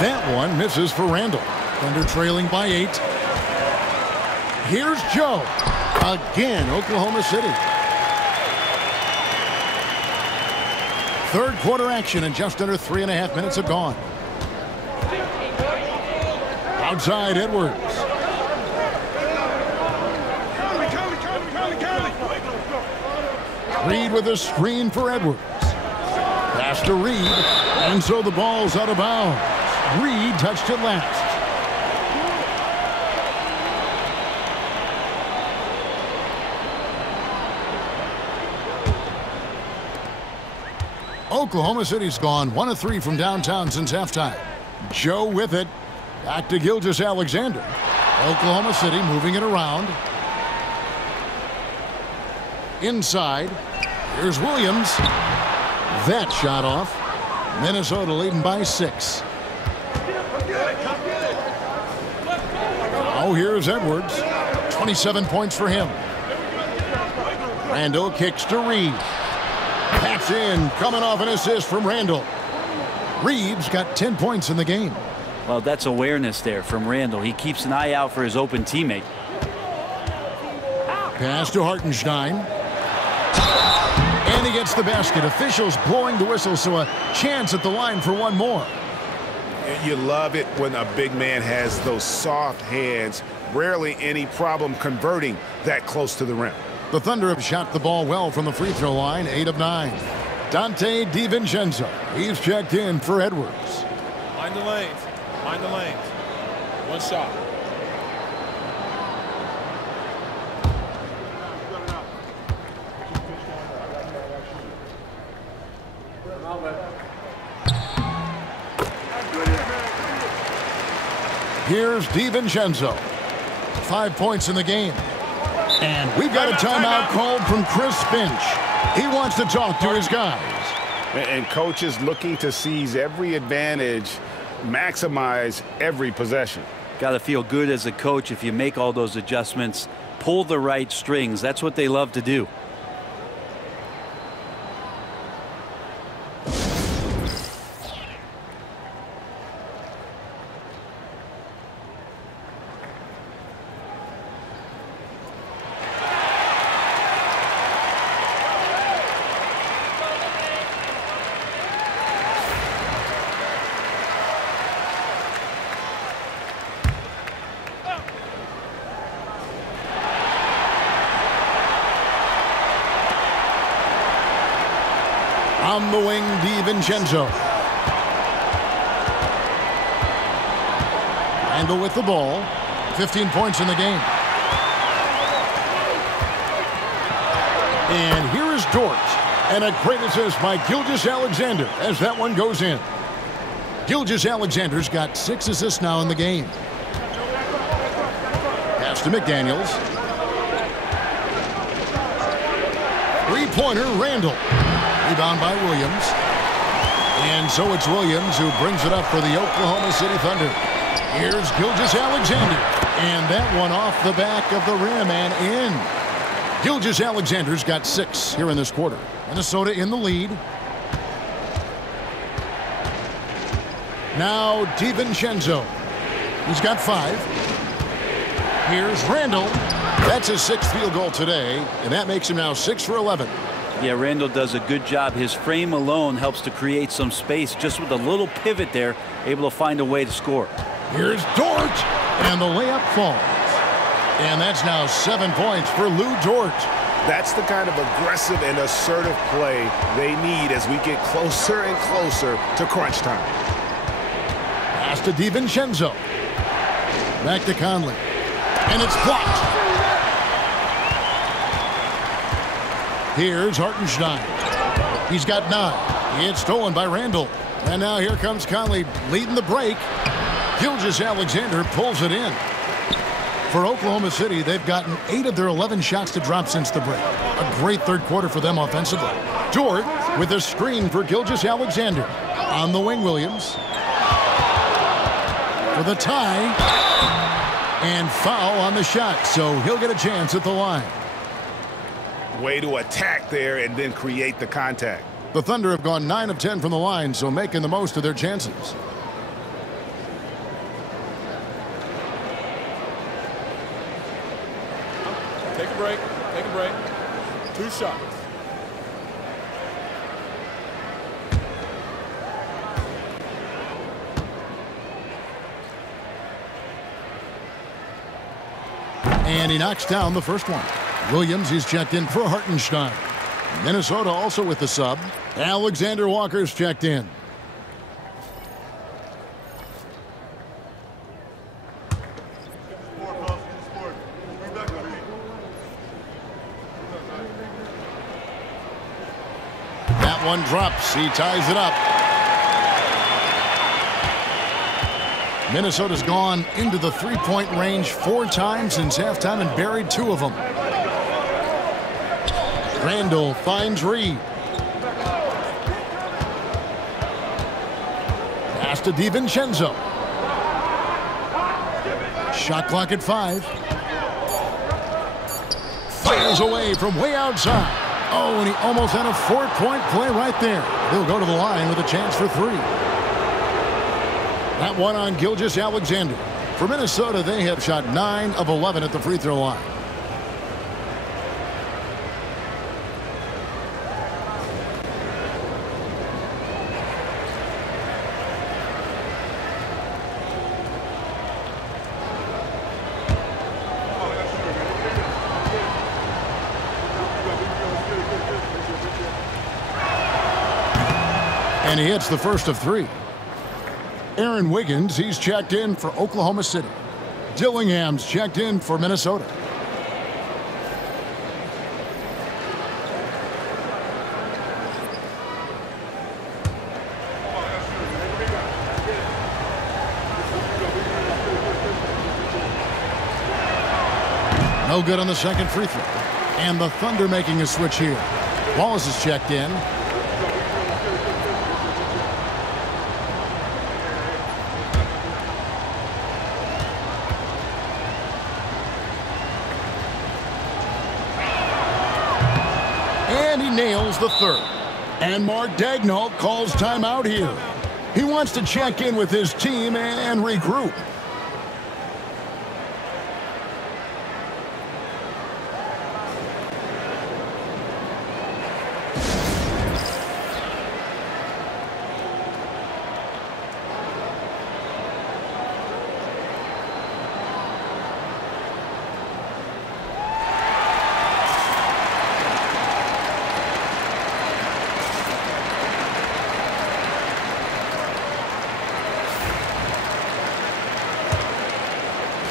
That one misses for Randall. Thunder trailing by 8. Here's Joe. Again, Oklahoma City. Third quarter action, and just under 3.5 minutes have gone. Outside Edwards. Reed with a screen for Edwards. Pass to Reed, and so the ball's out of bounds. Reed touched it last. Oklahoma City's gone 1 of 3 from downtown since halftime. Joe with it. Back to Gilgeous-Alexander. Oklahoma City moving it around. Inside. Here's Williams. That shot off. Minnesota leading by 6. Now here's Edwards. 27 points for him. Randall kicks to Reed. That's in, coming off an assist from Randall. Reed's got 10 points in the game. Well, that's awareness there from Randall. He keeps an eye out for his open teammate. Pass to Hartenstein. And he gets the basket. Officials blowing the whistle, so a chance at the line for one more. You love it when a big man has those soft hands. Rarely any problem converting that close to the rim. The Thunder have shot the ball well from the free throw line, 8 of 9. Dante DiVincenzo, he's checked in for Edwards. Mind the lanes. Mind the lanes. One shot. Here's DiVincenzo. 5 points in the game. And we've got a timeout called from Chris Finch. He wants to talk to his guys. And coaches looking to seize every advantage, maximize every possession. Got to feel good as a coach if you make all those adjustments, pull the right strings. That's what they love to do. On the wing, DiVincenzo. Randall with the ball. 15 points in the game. And here is Dort. And a great assist by Gilgeous-Alexander as that one goes in. Gilgeous-Alexander's got 6 assists now in the game. Pass to McDaniels. Three-pointer, Randall. Rebound by Williams. And so it's Williams who brings it up for the Oklahoma City Thunder. Here's Gilgeous-Alexander. And that one off the back of the rim and in. Gilgeous-Alexander's got 6 here in this quarter. Minnesota in the lead. Now DiVincenzo. He's got 5. Here's Randall. That's his 6th field goal today, and that makes him now 6 for 11. Yeah, Randall does a good job. His frame alone helps to create some space. Just with a little pivot there, able to find a way to score. Here's Dort, and the layup falls. And that's now 7 points for Lou Dort. That's the kind of aggressive and assertive play they need as we get closer and closer to crunch time. Pass to DiVincenzo. Back to Conley. And it's blocked. Here's 𝙤𝙗𝙗. He's got 9. It's stolen by Randall. And now here comes Conley leading the break. Gilgeous-Alexander pulls it in. For Oklahoma City, they've gotten 8 of their 11 shots to drop since the break. A great third quarter for them offensively. Dort with a screen for Gilgeous-Alexander. On the wing, Williams. For the tie. And foul on the shot, so he'll get a chance at the line. Way to attack there and then create the contact. The Thunder have gone 9 of 10 from the line, so making the most of their chances. Take a break. Take a break. 2 shots. And he knocks down the first one. Williams is checked in for 𝙤𝙗𝙗. Minnesota also with the sub. Alexander Walker's checked in. That one drops. He ties it up. Minnesota's gone into the three-point range 4 times since halftime and buried 2 of them. Randall finds Reed. Pass to DiVincenzo. Shot clock at 5. Fires away from way outside. Oh, and he almost had a 4-point play right there. He'll go to the line with a chance for 3. That one on Gilgeous-Alexander. For Minnesota, they have shot 9 of 11 at the free throw line. And he hits the first of 3. Aaron Wiggins, he's checked in for Oklahoma City. Dillingham's checked in for Minnesota. No good on the second free throw. And the Thunder making a switch here. Wallace is checked in. Nails the third. And Mark Daigneault calls timeout here. He wants to check in with his team and regroup.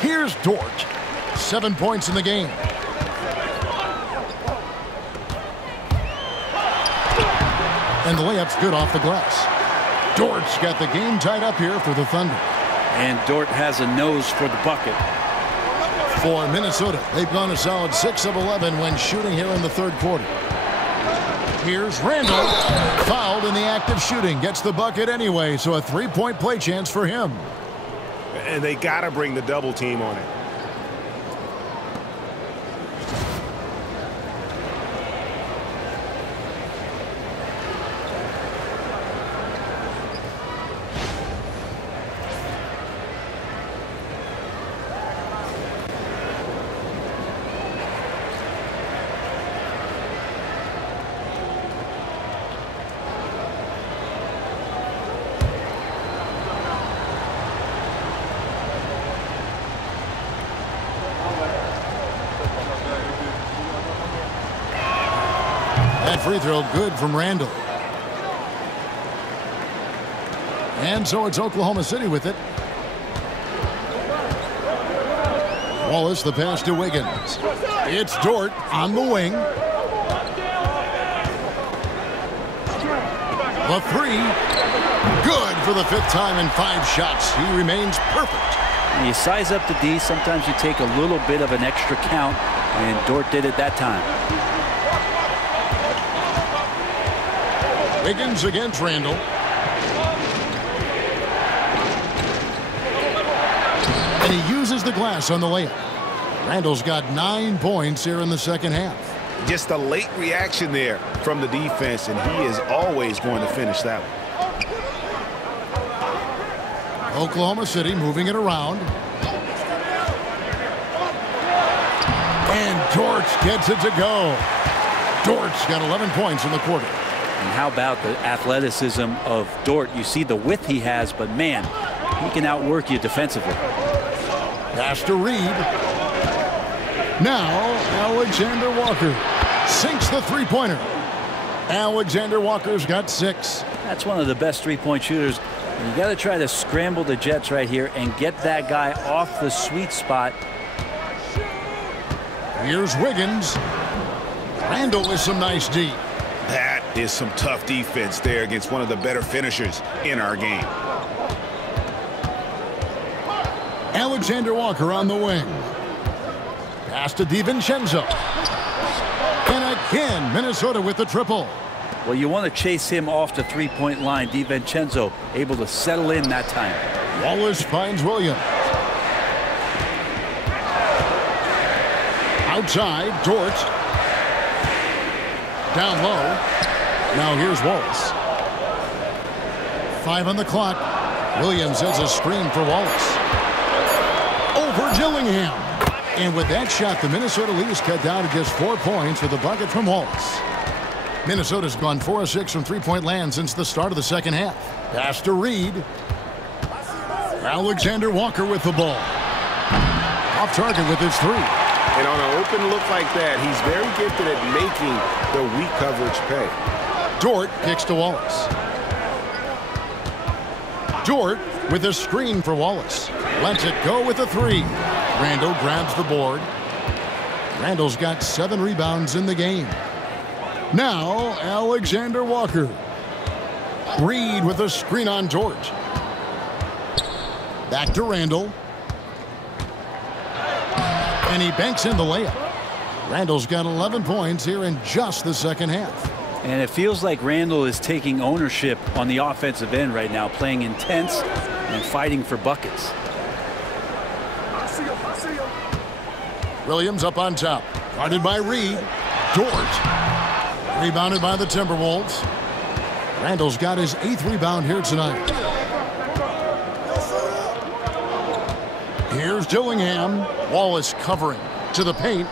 Here's Dort. 7 points in the game. And the layup's good off the glass. Dort's got the game tied up here for the Thunder. And Dort has a nose for the bucket. For Minnesota, they've gone a solid 6 of 11 when shooting here in the third quarter. Here's Randall. Fouled in the act of shooting. Gets the bucket anyway, so a 3-point play chance for him. And they got to bring the double team on it. That free throw good from Randall. And so it's Oklahoma City with it. Wallace the pass to Wiggins. It's Dort on the wing. The three. Good for the 5th time in 5 shots. He remains perfect. When you size up the D, sometimes you take a little bit of an extra count, and 𝚫 did it that time. Wiggins against Randall. And he uses the glass on the layup. Randall's got 9 points here in the second half. Just a late reaction there from the defense, and he is always going to finish that one. Oklahoma City moving it around. And 𝚫 gets it to go. 𝚫's got 11 points in the quarter. And how about the athleticism of 𝚫? You see the width he has, but man, he can outwork you defensively. Pass to Reed. Now, Alexander Walker sinks the three-pointer. Alexander Walker's got 6. That's one of the best three-point shooters. You got to try to scramble the Jets right here and get that guy off the sweet spot. Here's Wiggins. Randall with some nice D. That is some tough defense there against one of the better finishers in our game. Alexander Walker on the wing. Pass to DiVincenzo. And again, Minnesota with the triple. Well, you want to chase him off the three-point line. DiVincenzo able to settle in that time. Wallace finds Williams. Outside, 𝚫. Down low. Now here's Wallace. 5 on the clock. Williams has a screen for Wallace. Over Gillingham. And with that shot, the Minnesota lead is cut down to just 4 points with a bucket from Wallace. Minnesota's gone 4 of 6 from three-point land since the start of the second half. Pass to Reed. Alexander Walker with the ball. Off target with his 3. And on an open look like that, he's very gifted at making the weak coverage pay. 𝚫 kicks to Wallace. 𝚫 with a screen for Wallace. Lets it go with a 3. Randall grabs the board. Randall's got 7 rebounds in the game. Now, Alexander Walker. Reed with a screen on 𝚫. Back to Randall. And he banks in the layup. Randall's got 11 points here in just the second half. And it feels like Randall is taking ownership on the offensive end right now, playing intense and fighting for buckets. Williams up on top. Guarded by Reed. 𝚫. Rebounded by the Timberwolves. Randall's got his 8th rebound here tonight. Here's Gillingham. Wallace covering to the paint.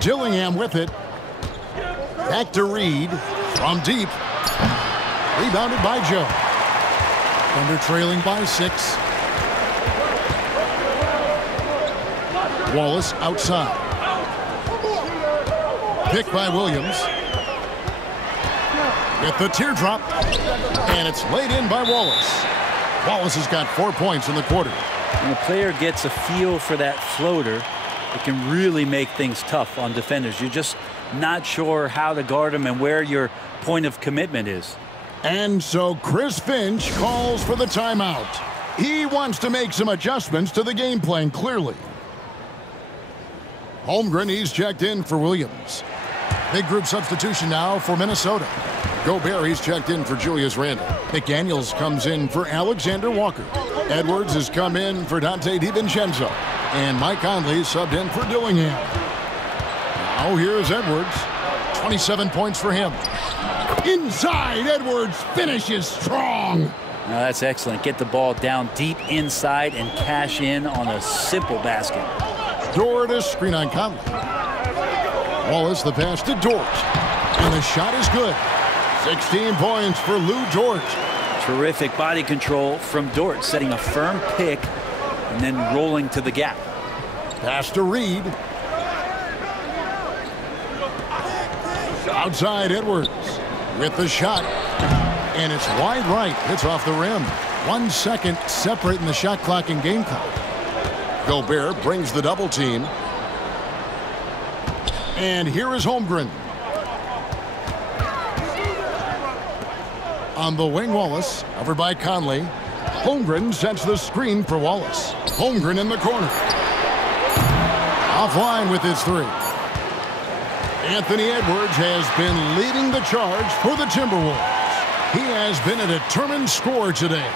Gillingham with it. Back to Reed from deep. Rebounded by Joe. Thunder trailing by 6. Wallace outside. Picked by Williams. With the teardrop. And it's laid in by Wallace. Wallace has got 4 points in the quarter. When a player gets a feel for that floater, it can really make things tough on defenders. You're just not sure how to guard them and where your point of commitment is. And so Chris Finch calls for the timeout. He wants to make some adjustments to the game plan, clearly. Holmgren, he's checked in for Williams. Big group substitution now for Minnesota. 𝚾𝑚, he's checked in for Julius Randle. McDaniels comes in for Alexander Walker. Edwards has come in for Donte DiVincenzo. And Mike Conley subbed in for Dillingham. Now here's Edwards. 27 points for him. Inside, Edwards finishes strong. Now that's excellent. Get the ball down deep inside and cash in on a simple basket. 𝚫 to screen on Conley. Wallace the pass to 𝚫. And the shot is good. 16 points for 𝚫. Terrific body control from 𝚫, setting a firm pick and then rolling to the gap. Pass to Reed. Outside Edwards with the shot. And it's wide right. Hits off the rim. 1 second separating the shot clock and game clock. 𝚾𝑚 brings the double team. And here is Holmgren. On the wing, Wallace, covered by Conley. Holmgren sets the screen for Wallace. Holmgren in the corner. Offline with his three. Anthony Edwards has been leading the charge for the Timberwolves. He has been a determined scorer today.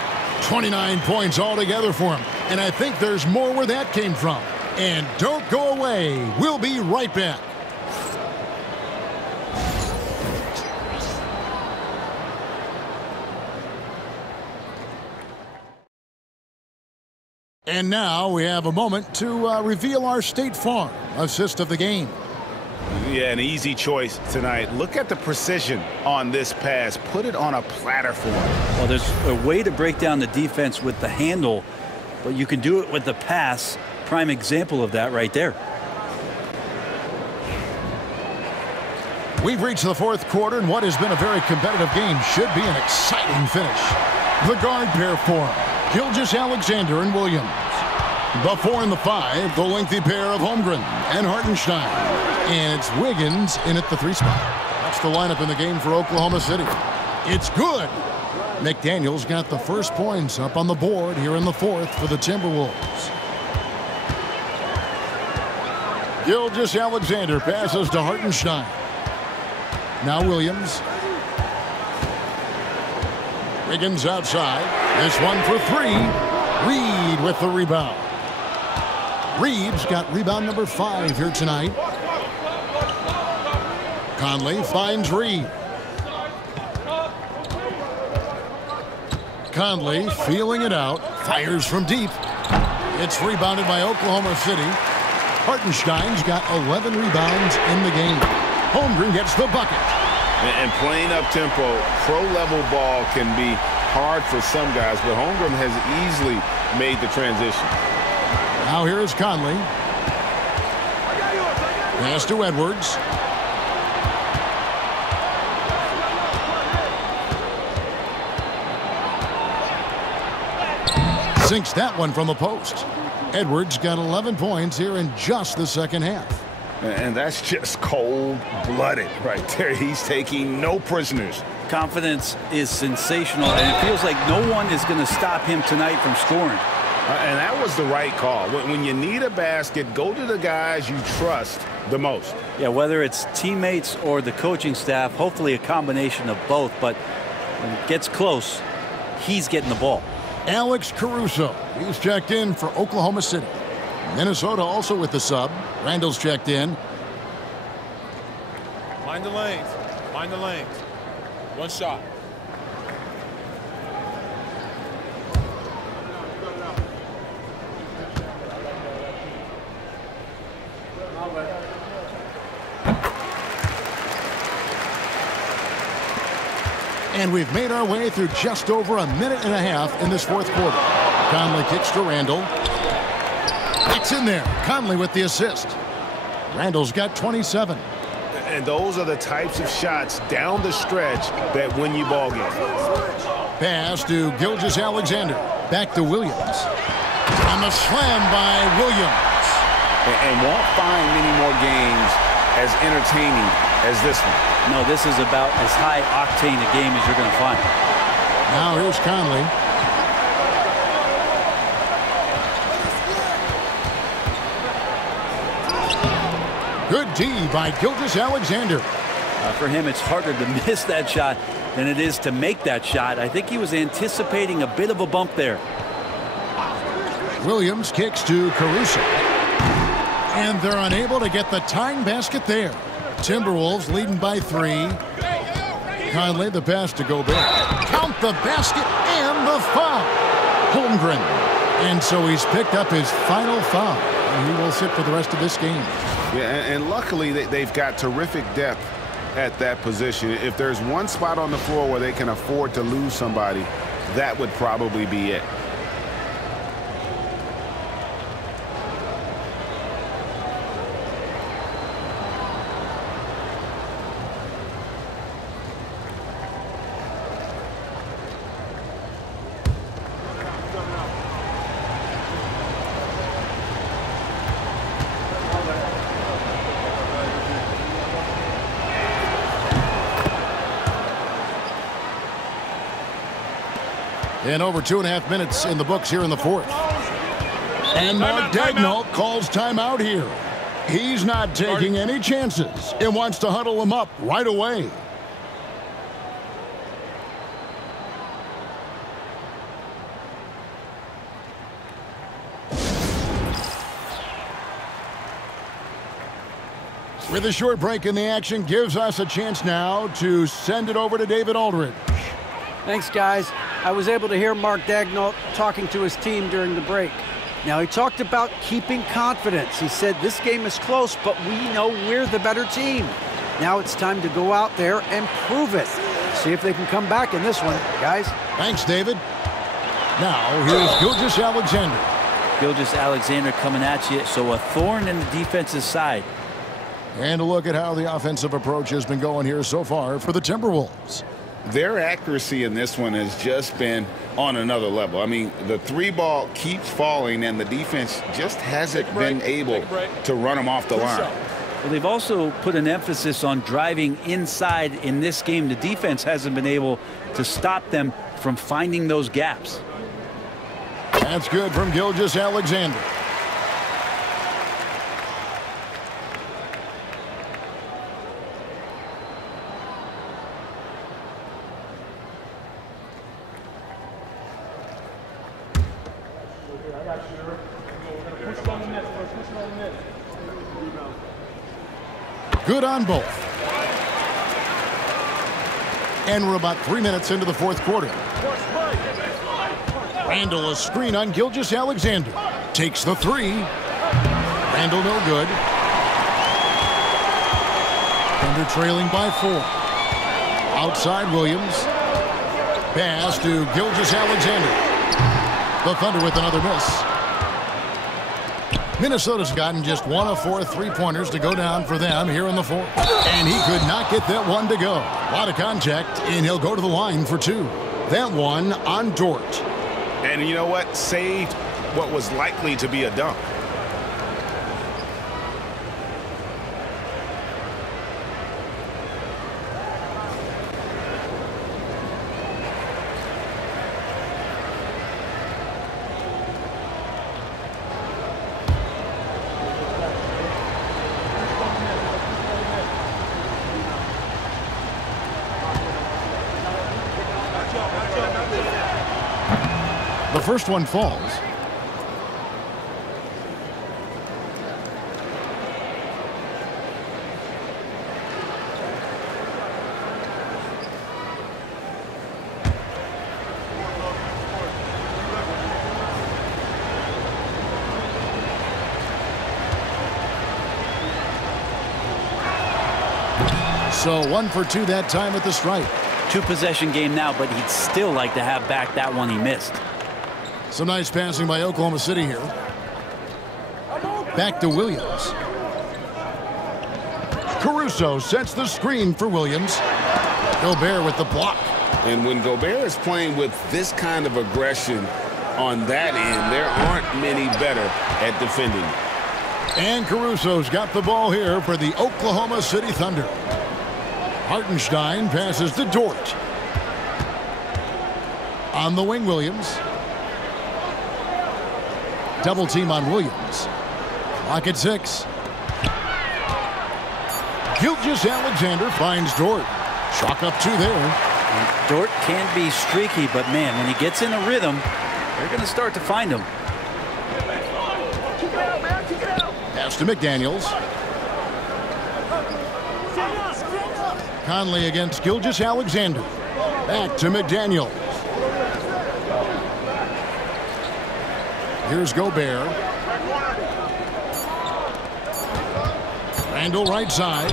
29 points altogether for him. And I think there's more where that came from. And don't go away. We'll be right back. And now we have a moment to reveal our State Farm assist of the game. Yeah, an easy choice tonight. Look at the precision on this pass. Put it on a platter for him. Well, there's a way to break down the defense with the handle, but you can do it with the pass. Prime example of that right there. We've reached the fourth quarter, and what has been a very competitive game should be an exciting finish. The guard pair for him, Gilgeous-Alexander and Williams. The 4 and the 5, the lengthy pair of Holmgren and Hartenstein. And it's Wiggins in at the 3 spot. That's the lineup in the game for Oklahoma City. It's good. McDaniels got the first points up on the board here in the fourth for the Timberwolves. Gilgeous-Alexander passes to Hartenstein. Now Williams. Wiggins outside. This one for 3. Reed with the rebound. Reed's got rebound number 5 here tonight. Conley finds Reed. Conley feeling it out. Fires from deep. It's rebounded by Oklahoma City. Hartenstein's got 11 rebounds in the game. Holmgren gets the bucket. And playing up-tempo, pro-level ball can be hard for some guys, but Holmgren has easily made the transition. Now here is Conley. Pass to Edwards. Sinks that one from the post. Edwards got 11 points here in just the second half. And that's just cold-blooded right there. He's taking no prisoners. Confidence is sensational, and it feels like no one is going to stop him tonight from scoring. And that was the right call. When you need a basket, go to the guys you trust the most. Yeah, whether it's teammates or the coaching staff, hopefully a combination of both. But when it gets close, he's getting the ball. Alex Caruso, he's checked in for Oklahoma City. Minnesota also with the sub. Randall's checked in. Mind the lanes. Mind the lanes. One shot. And we've made our way through just over a minute and a half in this fourth quarter. Conley kicks to Randall. It's in there. Conley with the assist. Randall's got 27. And those are the types of shots down the stretch that win you ball games. Pass to Gilgeous-Alexander. Back to Williams. And the slam by Williams. And won't find many more games as entertaining as this one. No, this is about as high-octane a game as you're going to find. Now here's Conley. Good D by Gilgeous-Alexander. For him, it's harder to miss that shot than it is to make that shot. I think he was anticipating a bit of a bump there. Williams kicks to Caruso. And they're unable to get the tying basket there. Timberwolves leading by 3. Conley the pass to Gobert. Count the basket and the foul. Holmgren. And so he's picked up his final foul. And he will sit for the rest of this game. Yeah, and luckily they've got terrific depth at that position. If there's one spot on the floor where they can afford to lose somebody, that would probably be it. And over 2.5 minutes in the books here in the fourth. And Mark Daigneault calls timeout here. He's not taking any chances and wants to huddle him up right away. With a short break in the action, gives us a chance now to send it over to David Aldridge. Thanks, guys. I was able to hear Mark Daigneault talking to his team during the break. Now, he talked about keeping confidence. He said this game is close, but we know we're the better team. Now it's time to go out there and prove it. See if they can come back in this one, guys. Thanks, David. Now, here's Gilgeous-Alexander. Gilgeous-Alexander coming at you, so a thorn in the defensive side. And a look at how the offensive approach has been going here so far for the Timberwolves. Their accuracy in this one has just been on another level. I mean, the three ball keeps falling, and the defense just hasn't been able to run them off the line. Well, they've also put an emphasis on driving inside in this game. The defense hasn't been able to stop them from finding those gaps. That's good from Gilgeous-Alexander. Good on both. And we're about 3 minutes into the fourth quarter. Randle a screen on Gilgeous-Alexander. Takes the three. Randle no good. Thunder trailing by 4. Outside Williams. Pass to Gilgeous-Alexander. The Thunder with another miss. Minnesota's gotten just 1 of 4 three-pointers to go down for them here in the fourth. And he could not get that one to go. A lot of contact, and he'll go to the line for 2. That one on Dort. And you know what? Saved what was likely to be a dunk. The first one falls. So 1 for 2 that time at the stripe. 2-possession game now, but he'd still like to have back that one he missed. Some nice passing by Oklahoma City here. Back to Williams. Caruso sets the screen for Williams. Gobert with the block. And when Gobert is playing with this kind of aggression on that end, there aren't many better at defending. And Caruso's got the ball here for the Oklahoma City Thunder. Hartenstein passes to Dort. On the wing, Williams. Double team on Williams. Clock at 6. Gilgeous-Alexander finds Dort. Chalk up 2 there. And Dort can be streaky, but man, when he gets in a rhythm, they're going to start to find him. Pass to McDaniels. Conley against Gilgeous-Alexander. Back to McDaniels. Here's Gobert. Randle right side.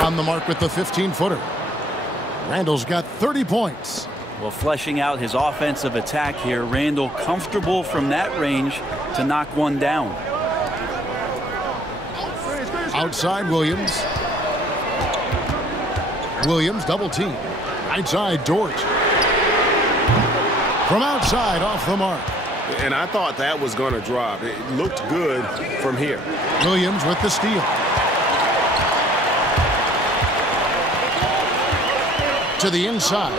On the mark with the 15-footer. Randle's got 30 points. Well, fleshing out his offensive attack here. Randle comfortable from that range to knock one down. Outside Williams. Williams double team. Right side Dort. From outside off the mark. And I thought that was going to drop. It looked good from here. Williams with the steal. To the inside.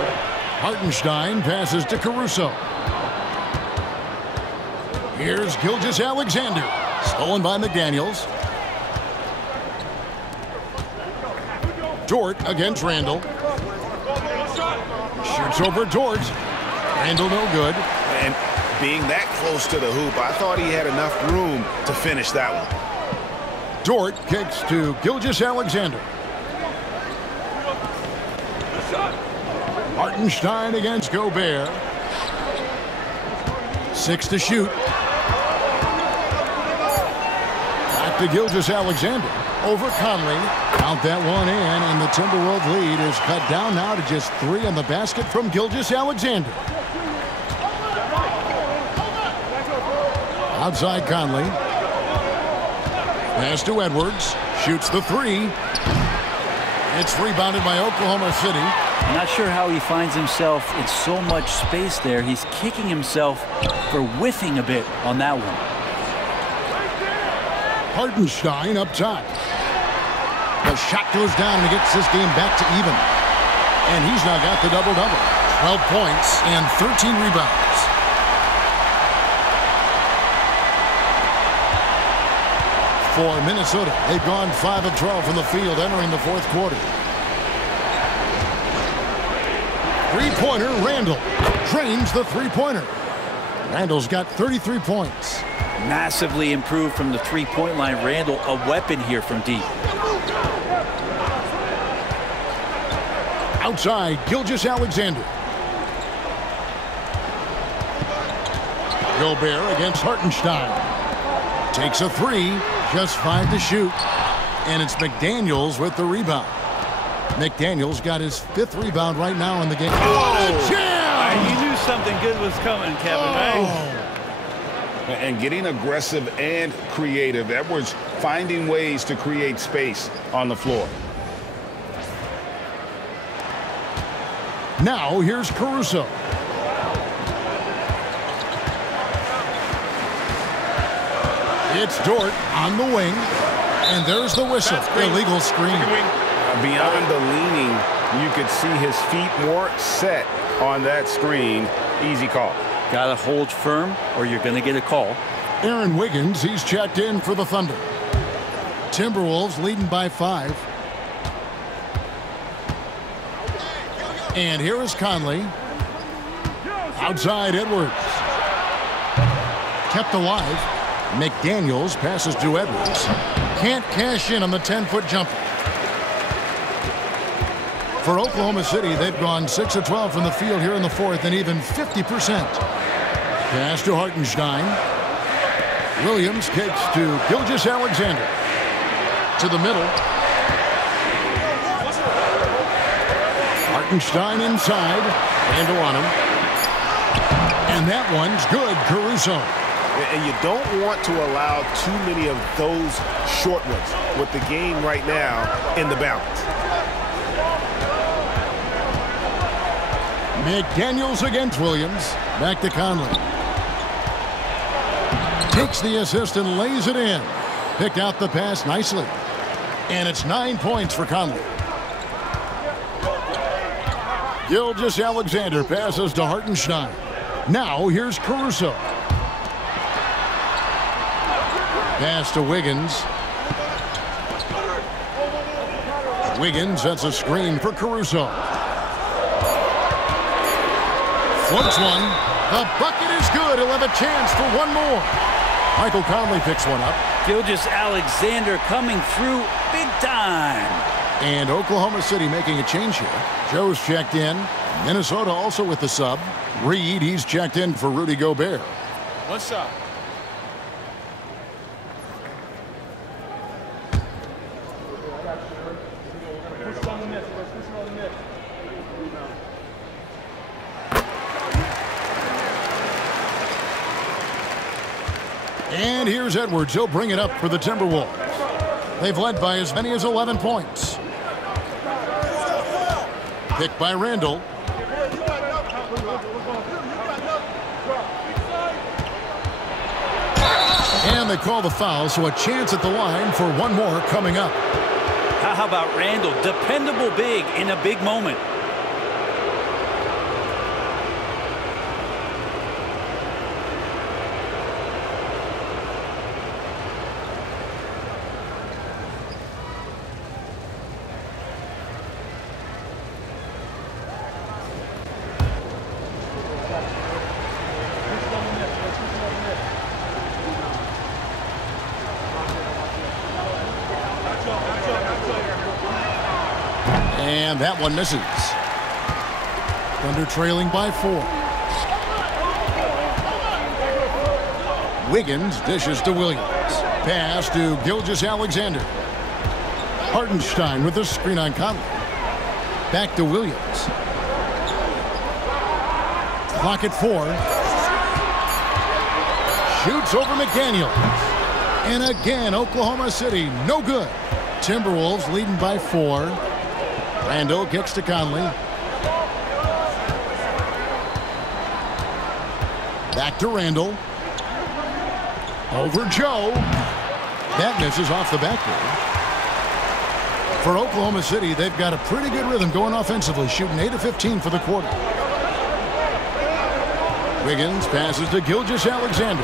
Hartenstein passes to Caruso. Here's Gilgeous-Alexander. Stolen by McDaniels. Dort against Randall. Shoots over Dort. Randall no good. And being that close to the hoop, I thought he had enough room to finish that one. Dort kicks to Gilgeous-Alexander. 𝗵𝘁𝙗 against Gobert. 6 to shoot. Back to Gilgeous-Alexander. Over Conley. Count that one in, and the Timberwolves lead is cut down now to just 3 on the basket from Gilgeous-Alexander. Outside Conley. Pass to Edwards. Shoots the 3. It's rebounded by Oklahoma City. I'm not sure how he finds himself in so much space there. He's kicking himself for whiffing a bit on that one. 𝗵𝘁𝙗 up top. The shot goes down and he gets this game back to even. And he's now got the double-double. 12 points and 13 rebounds. For Minnesota, they've gone 5 of 12 from the field entering the fourth quarter. Three-pointer, Randall. Drains the three-pointer. Randall's got 33 points. Massively improved from the three-point line. Randall, a weapon here from deep. Outside, Gilgeous-Alexander. Gobert against 𝗵𝘁𝙗. Takes a 3, just 5 to shoot. And it's McDaniels with the rebound. McDaniels got his 5th rebound right now in the game. What a jam! You knew something good was coming, Kevin, right? And getting aggressive and creative. Edwards finding ways to create space on the floor. Now here's Caruso. It's Dort on the wing. And there's the whistle. Illegal screen. Beyond the leaning, you could see his feet more set on that screen. Easy call. Got to hold firm or you're going to get a call. Aaron Wiggins, he's checked in for the Thunder. Timberwolves leading by 5. And here is Conley. Outside Edwards. Kept alive. McDaniels passes to Edwards. Can't cash in on the 10-foot jumper. For Oklahoma City, they've gone 6 of 12 from the field here in the fourth and even 50%. Pass to 𝗵𝘁𝙗. Williams kicks to Gilgeous-Alexander. To the middle. 𝗵𝘁𝙗 inside. Randall on him. And that one's good. Caruso. And you don't want to allow too many of those short ones with the game right now in the balance. McDaniels against Williams. Back to Conley. Takes the assist and lays it in. Picked out the pass nicely. And it's 9 points for Conley. Gilgeous-Alexander passes to 𝗵𝘁𝙗. Now here's Caruso. Pass to Wiggins. Wiggins sets a screen for Caruso. Floats one. The bucket is good. He'll have a chance for one more. Michael Conley picks one up. Gilgeous-Alexander coming through big time. And Oklahoma City making a change here. Joe's checked in. Minnesota also with the sub. Reed, he's checked in for Rudy Gobert. One shot. And here's Edwards. He'll bring it up for the Timberwolves. They've led by as many as 11 points. Picked by Randall. And they call the foul, so a chance at the line for one more coming up. How about Randall? Dependable big in a big moment. And that one misses. Thunder trailing by 4. Wiggins dishes to Williams. Pass to Gilgeous-Alexander. Hartenstein with the screen on Conley. Back to Williams. Clock at 4. Shoots over McDaniels. And again, Oklahoma City, no good. Timberwolves leading by 4. Randall kicks to Conley. Back to Randall. Over Joe. That misses off the backboard. For Oklahoma City, they've got a pretty good rhythm going offensively, shooting 8 of 15 for the quarter. Wiggins passes to Gilgeous-Alexander.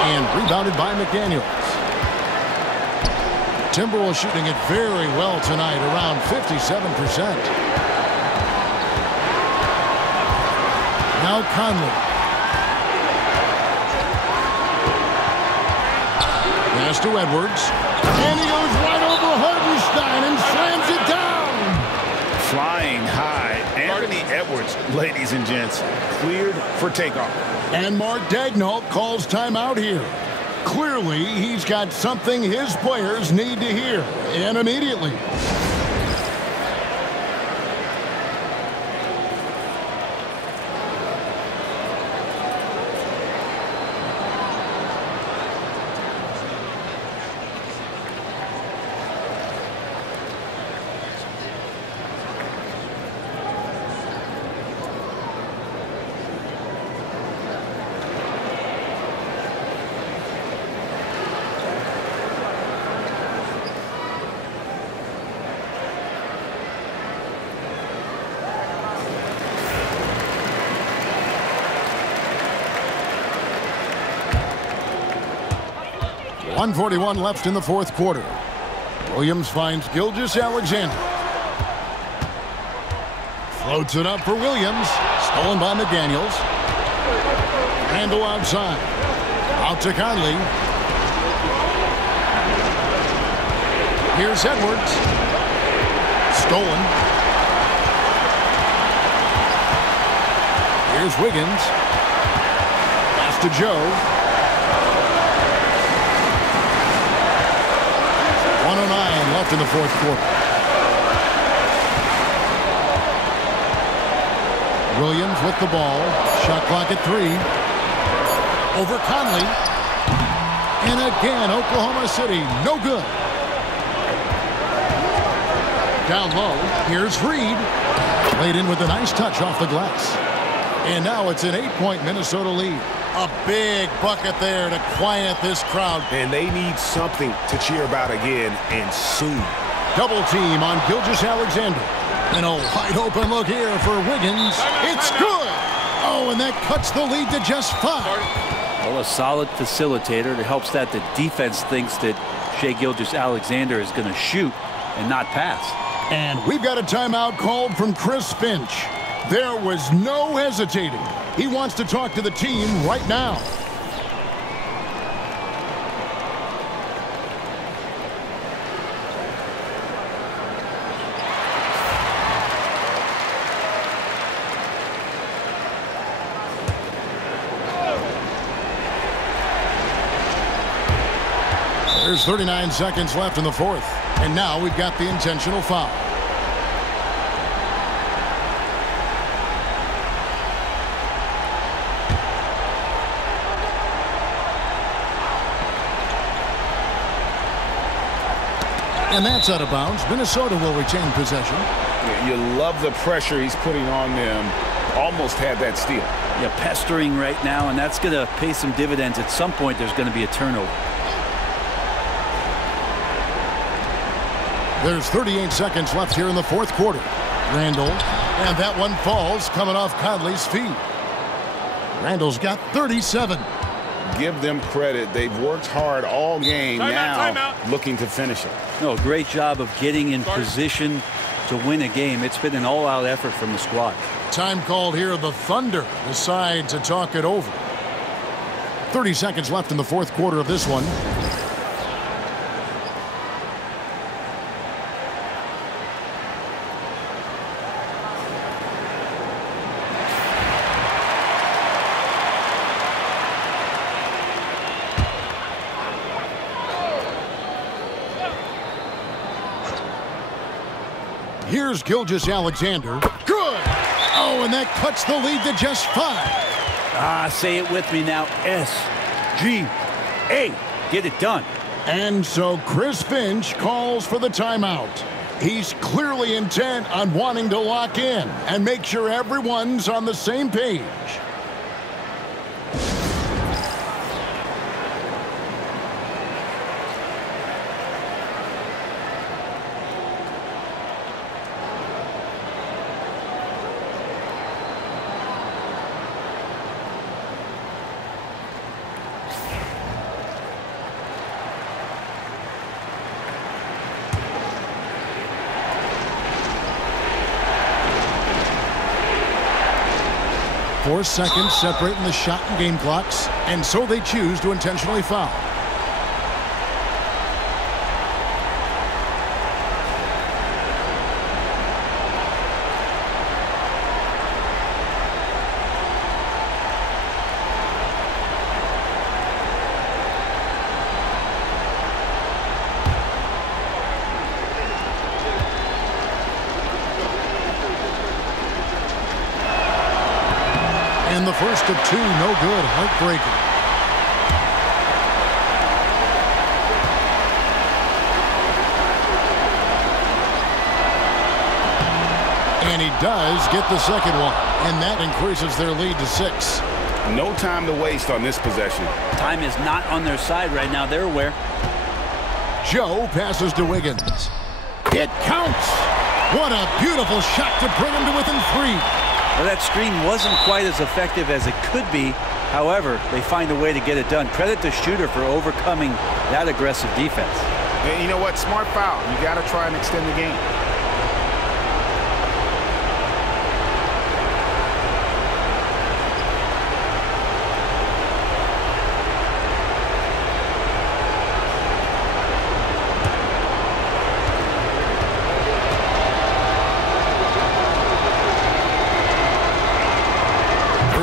And rebounded by McDaniels. Timberwolves shooting it very well tonight, around 57%. Now Conley. Pass to Edwards. And he goes right over Hartenstein and slams it down. Flying high. Anthony Edwards, ladies and gents, cleared for takeoff. And Mark Daigneault calls timeout here. Clearly, he's got something his players need to hear, and immediately. .141 left in the fourth quarter. Williams finds Gilgeous-Alexander. Floats it up for Williams. Stolen by McDaniels. Randall outside. Out to Conley. Here's Edwards. Stolen. Here's Wiggins. Pass to Joe. 1:09 left in the fourth quarter. Williams with the ball. Shot clock at 3. Over Conley. And again, Oklahoma City, no good. Down low, here's Reed. Laid in with a nice touch off the glass. And now it's an 8-point Minnesota lead. A big bucket there to quiet this crowd. And they need something to cheer about again, and soon. Double team on Gilgeous-Alexander. And a wide open look here for Wiggins. It's good. Oh, and that cuts the lead to just 5. Well, a solid facilitator that helps that the defense thinks that Shai Gilgeous-Alexander is going to shoot and not pass. And we've got a timeout called from Chris Finch. There was no hesitating. He wants to talk to the team right now. There's 39 seconds left in the fourth. And now we've got the intentional foul. And that's out of bounds. Minnesota will retain possession. You love the pressure he's putting on them. Almost had that steal. Yeah, pestering right now, and that's going to pay some dividends. At some point, there's going to be a turnover. There's 38 seconds left here in the fourth quarter. Randall, and that one falls coming off Conley's feet. Randall's got 37. Give them credit. They've worked hard all game. Now looking to finish it. No, great job of getting in position to win a game. It's been an all-out effort from the squad. Time called here. The Thunder decide to talk it over. 30 seconds left in the fourth quarter of this one. Here's Gilgeous-Alexander. Good! Oh, and that cuts the lead to just 5. Say it with me now. SGA. Get it done. And so Chris Finch calls for the timeout. He's clearly intent on wanting to lock in and make sure everyone's on the same page. Four seconds separating the shot and game clocks, and so they choose to intentionally foul. And the first of 2, no good. Heartbreaker. And he does get the second one. And that increases their lead to 6. No time to waste on this possession. Time is not on their side right now. They're aware. Joe passes to Wiggins. It counts. What a beautiful shot to bring him to within 3. Well, that screen wasn't quite as effective as it could be. However, they find a way to get it done. Credit the shooter for overcoming that aggressive defense. And you know what? Smart foul. You got to try and extend the game.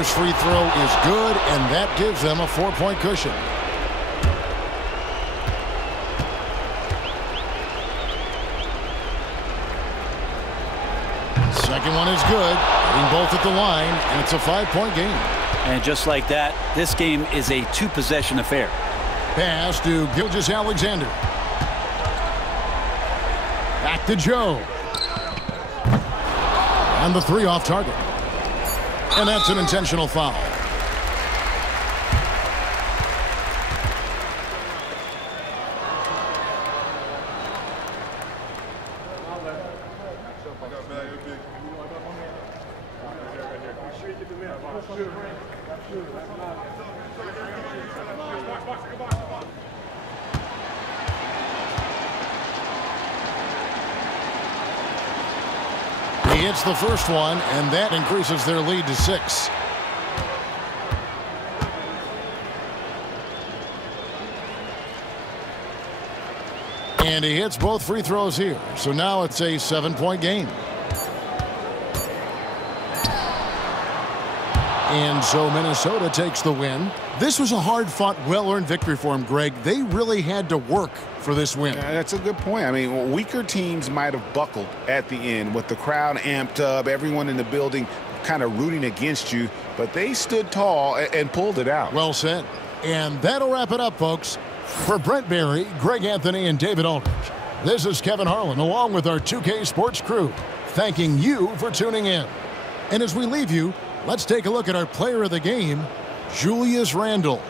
Free throw is good, and that gives them a 4-point cushion. Second one is good, hitting both at the line, and it's a 5-point game. And just like that, this game is a 2-possession affair. Pass to Gilgeous-Alexander. Back to Joe. And the 3 off target. And that's an intentional foul. He hits the first one, and that increases their lead to 6. And he hits both free throws here. So now it's a 7-point game. And so Minnesota takes the win. This was a hard-fought, well-earned victory for them, Greg. They really had to work for this win. That's a good point. I mean, weaker teams might have buckled at the end with the crowd amped up, everyone in the building kind of rooting against you, but they stood tall and pulled it out. Well said. And that'll wrap it up, folks. For Brent Barry, Greg Anthony, and David Aldridge, this is Kevin Harlan along with our 2K Sports crew, thanking you for tuning in. And as we leave you, let's take a look at our player of the game, Julius Randle.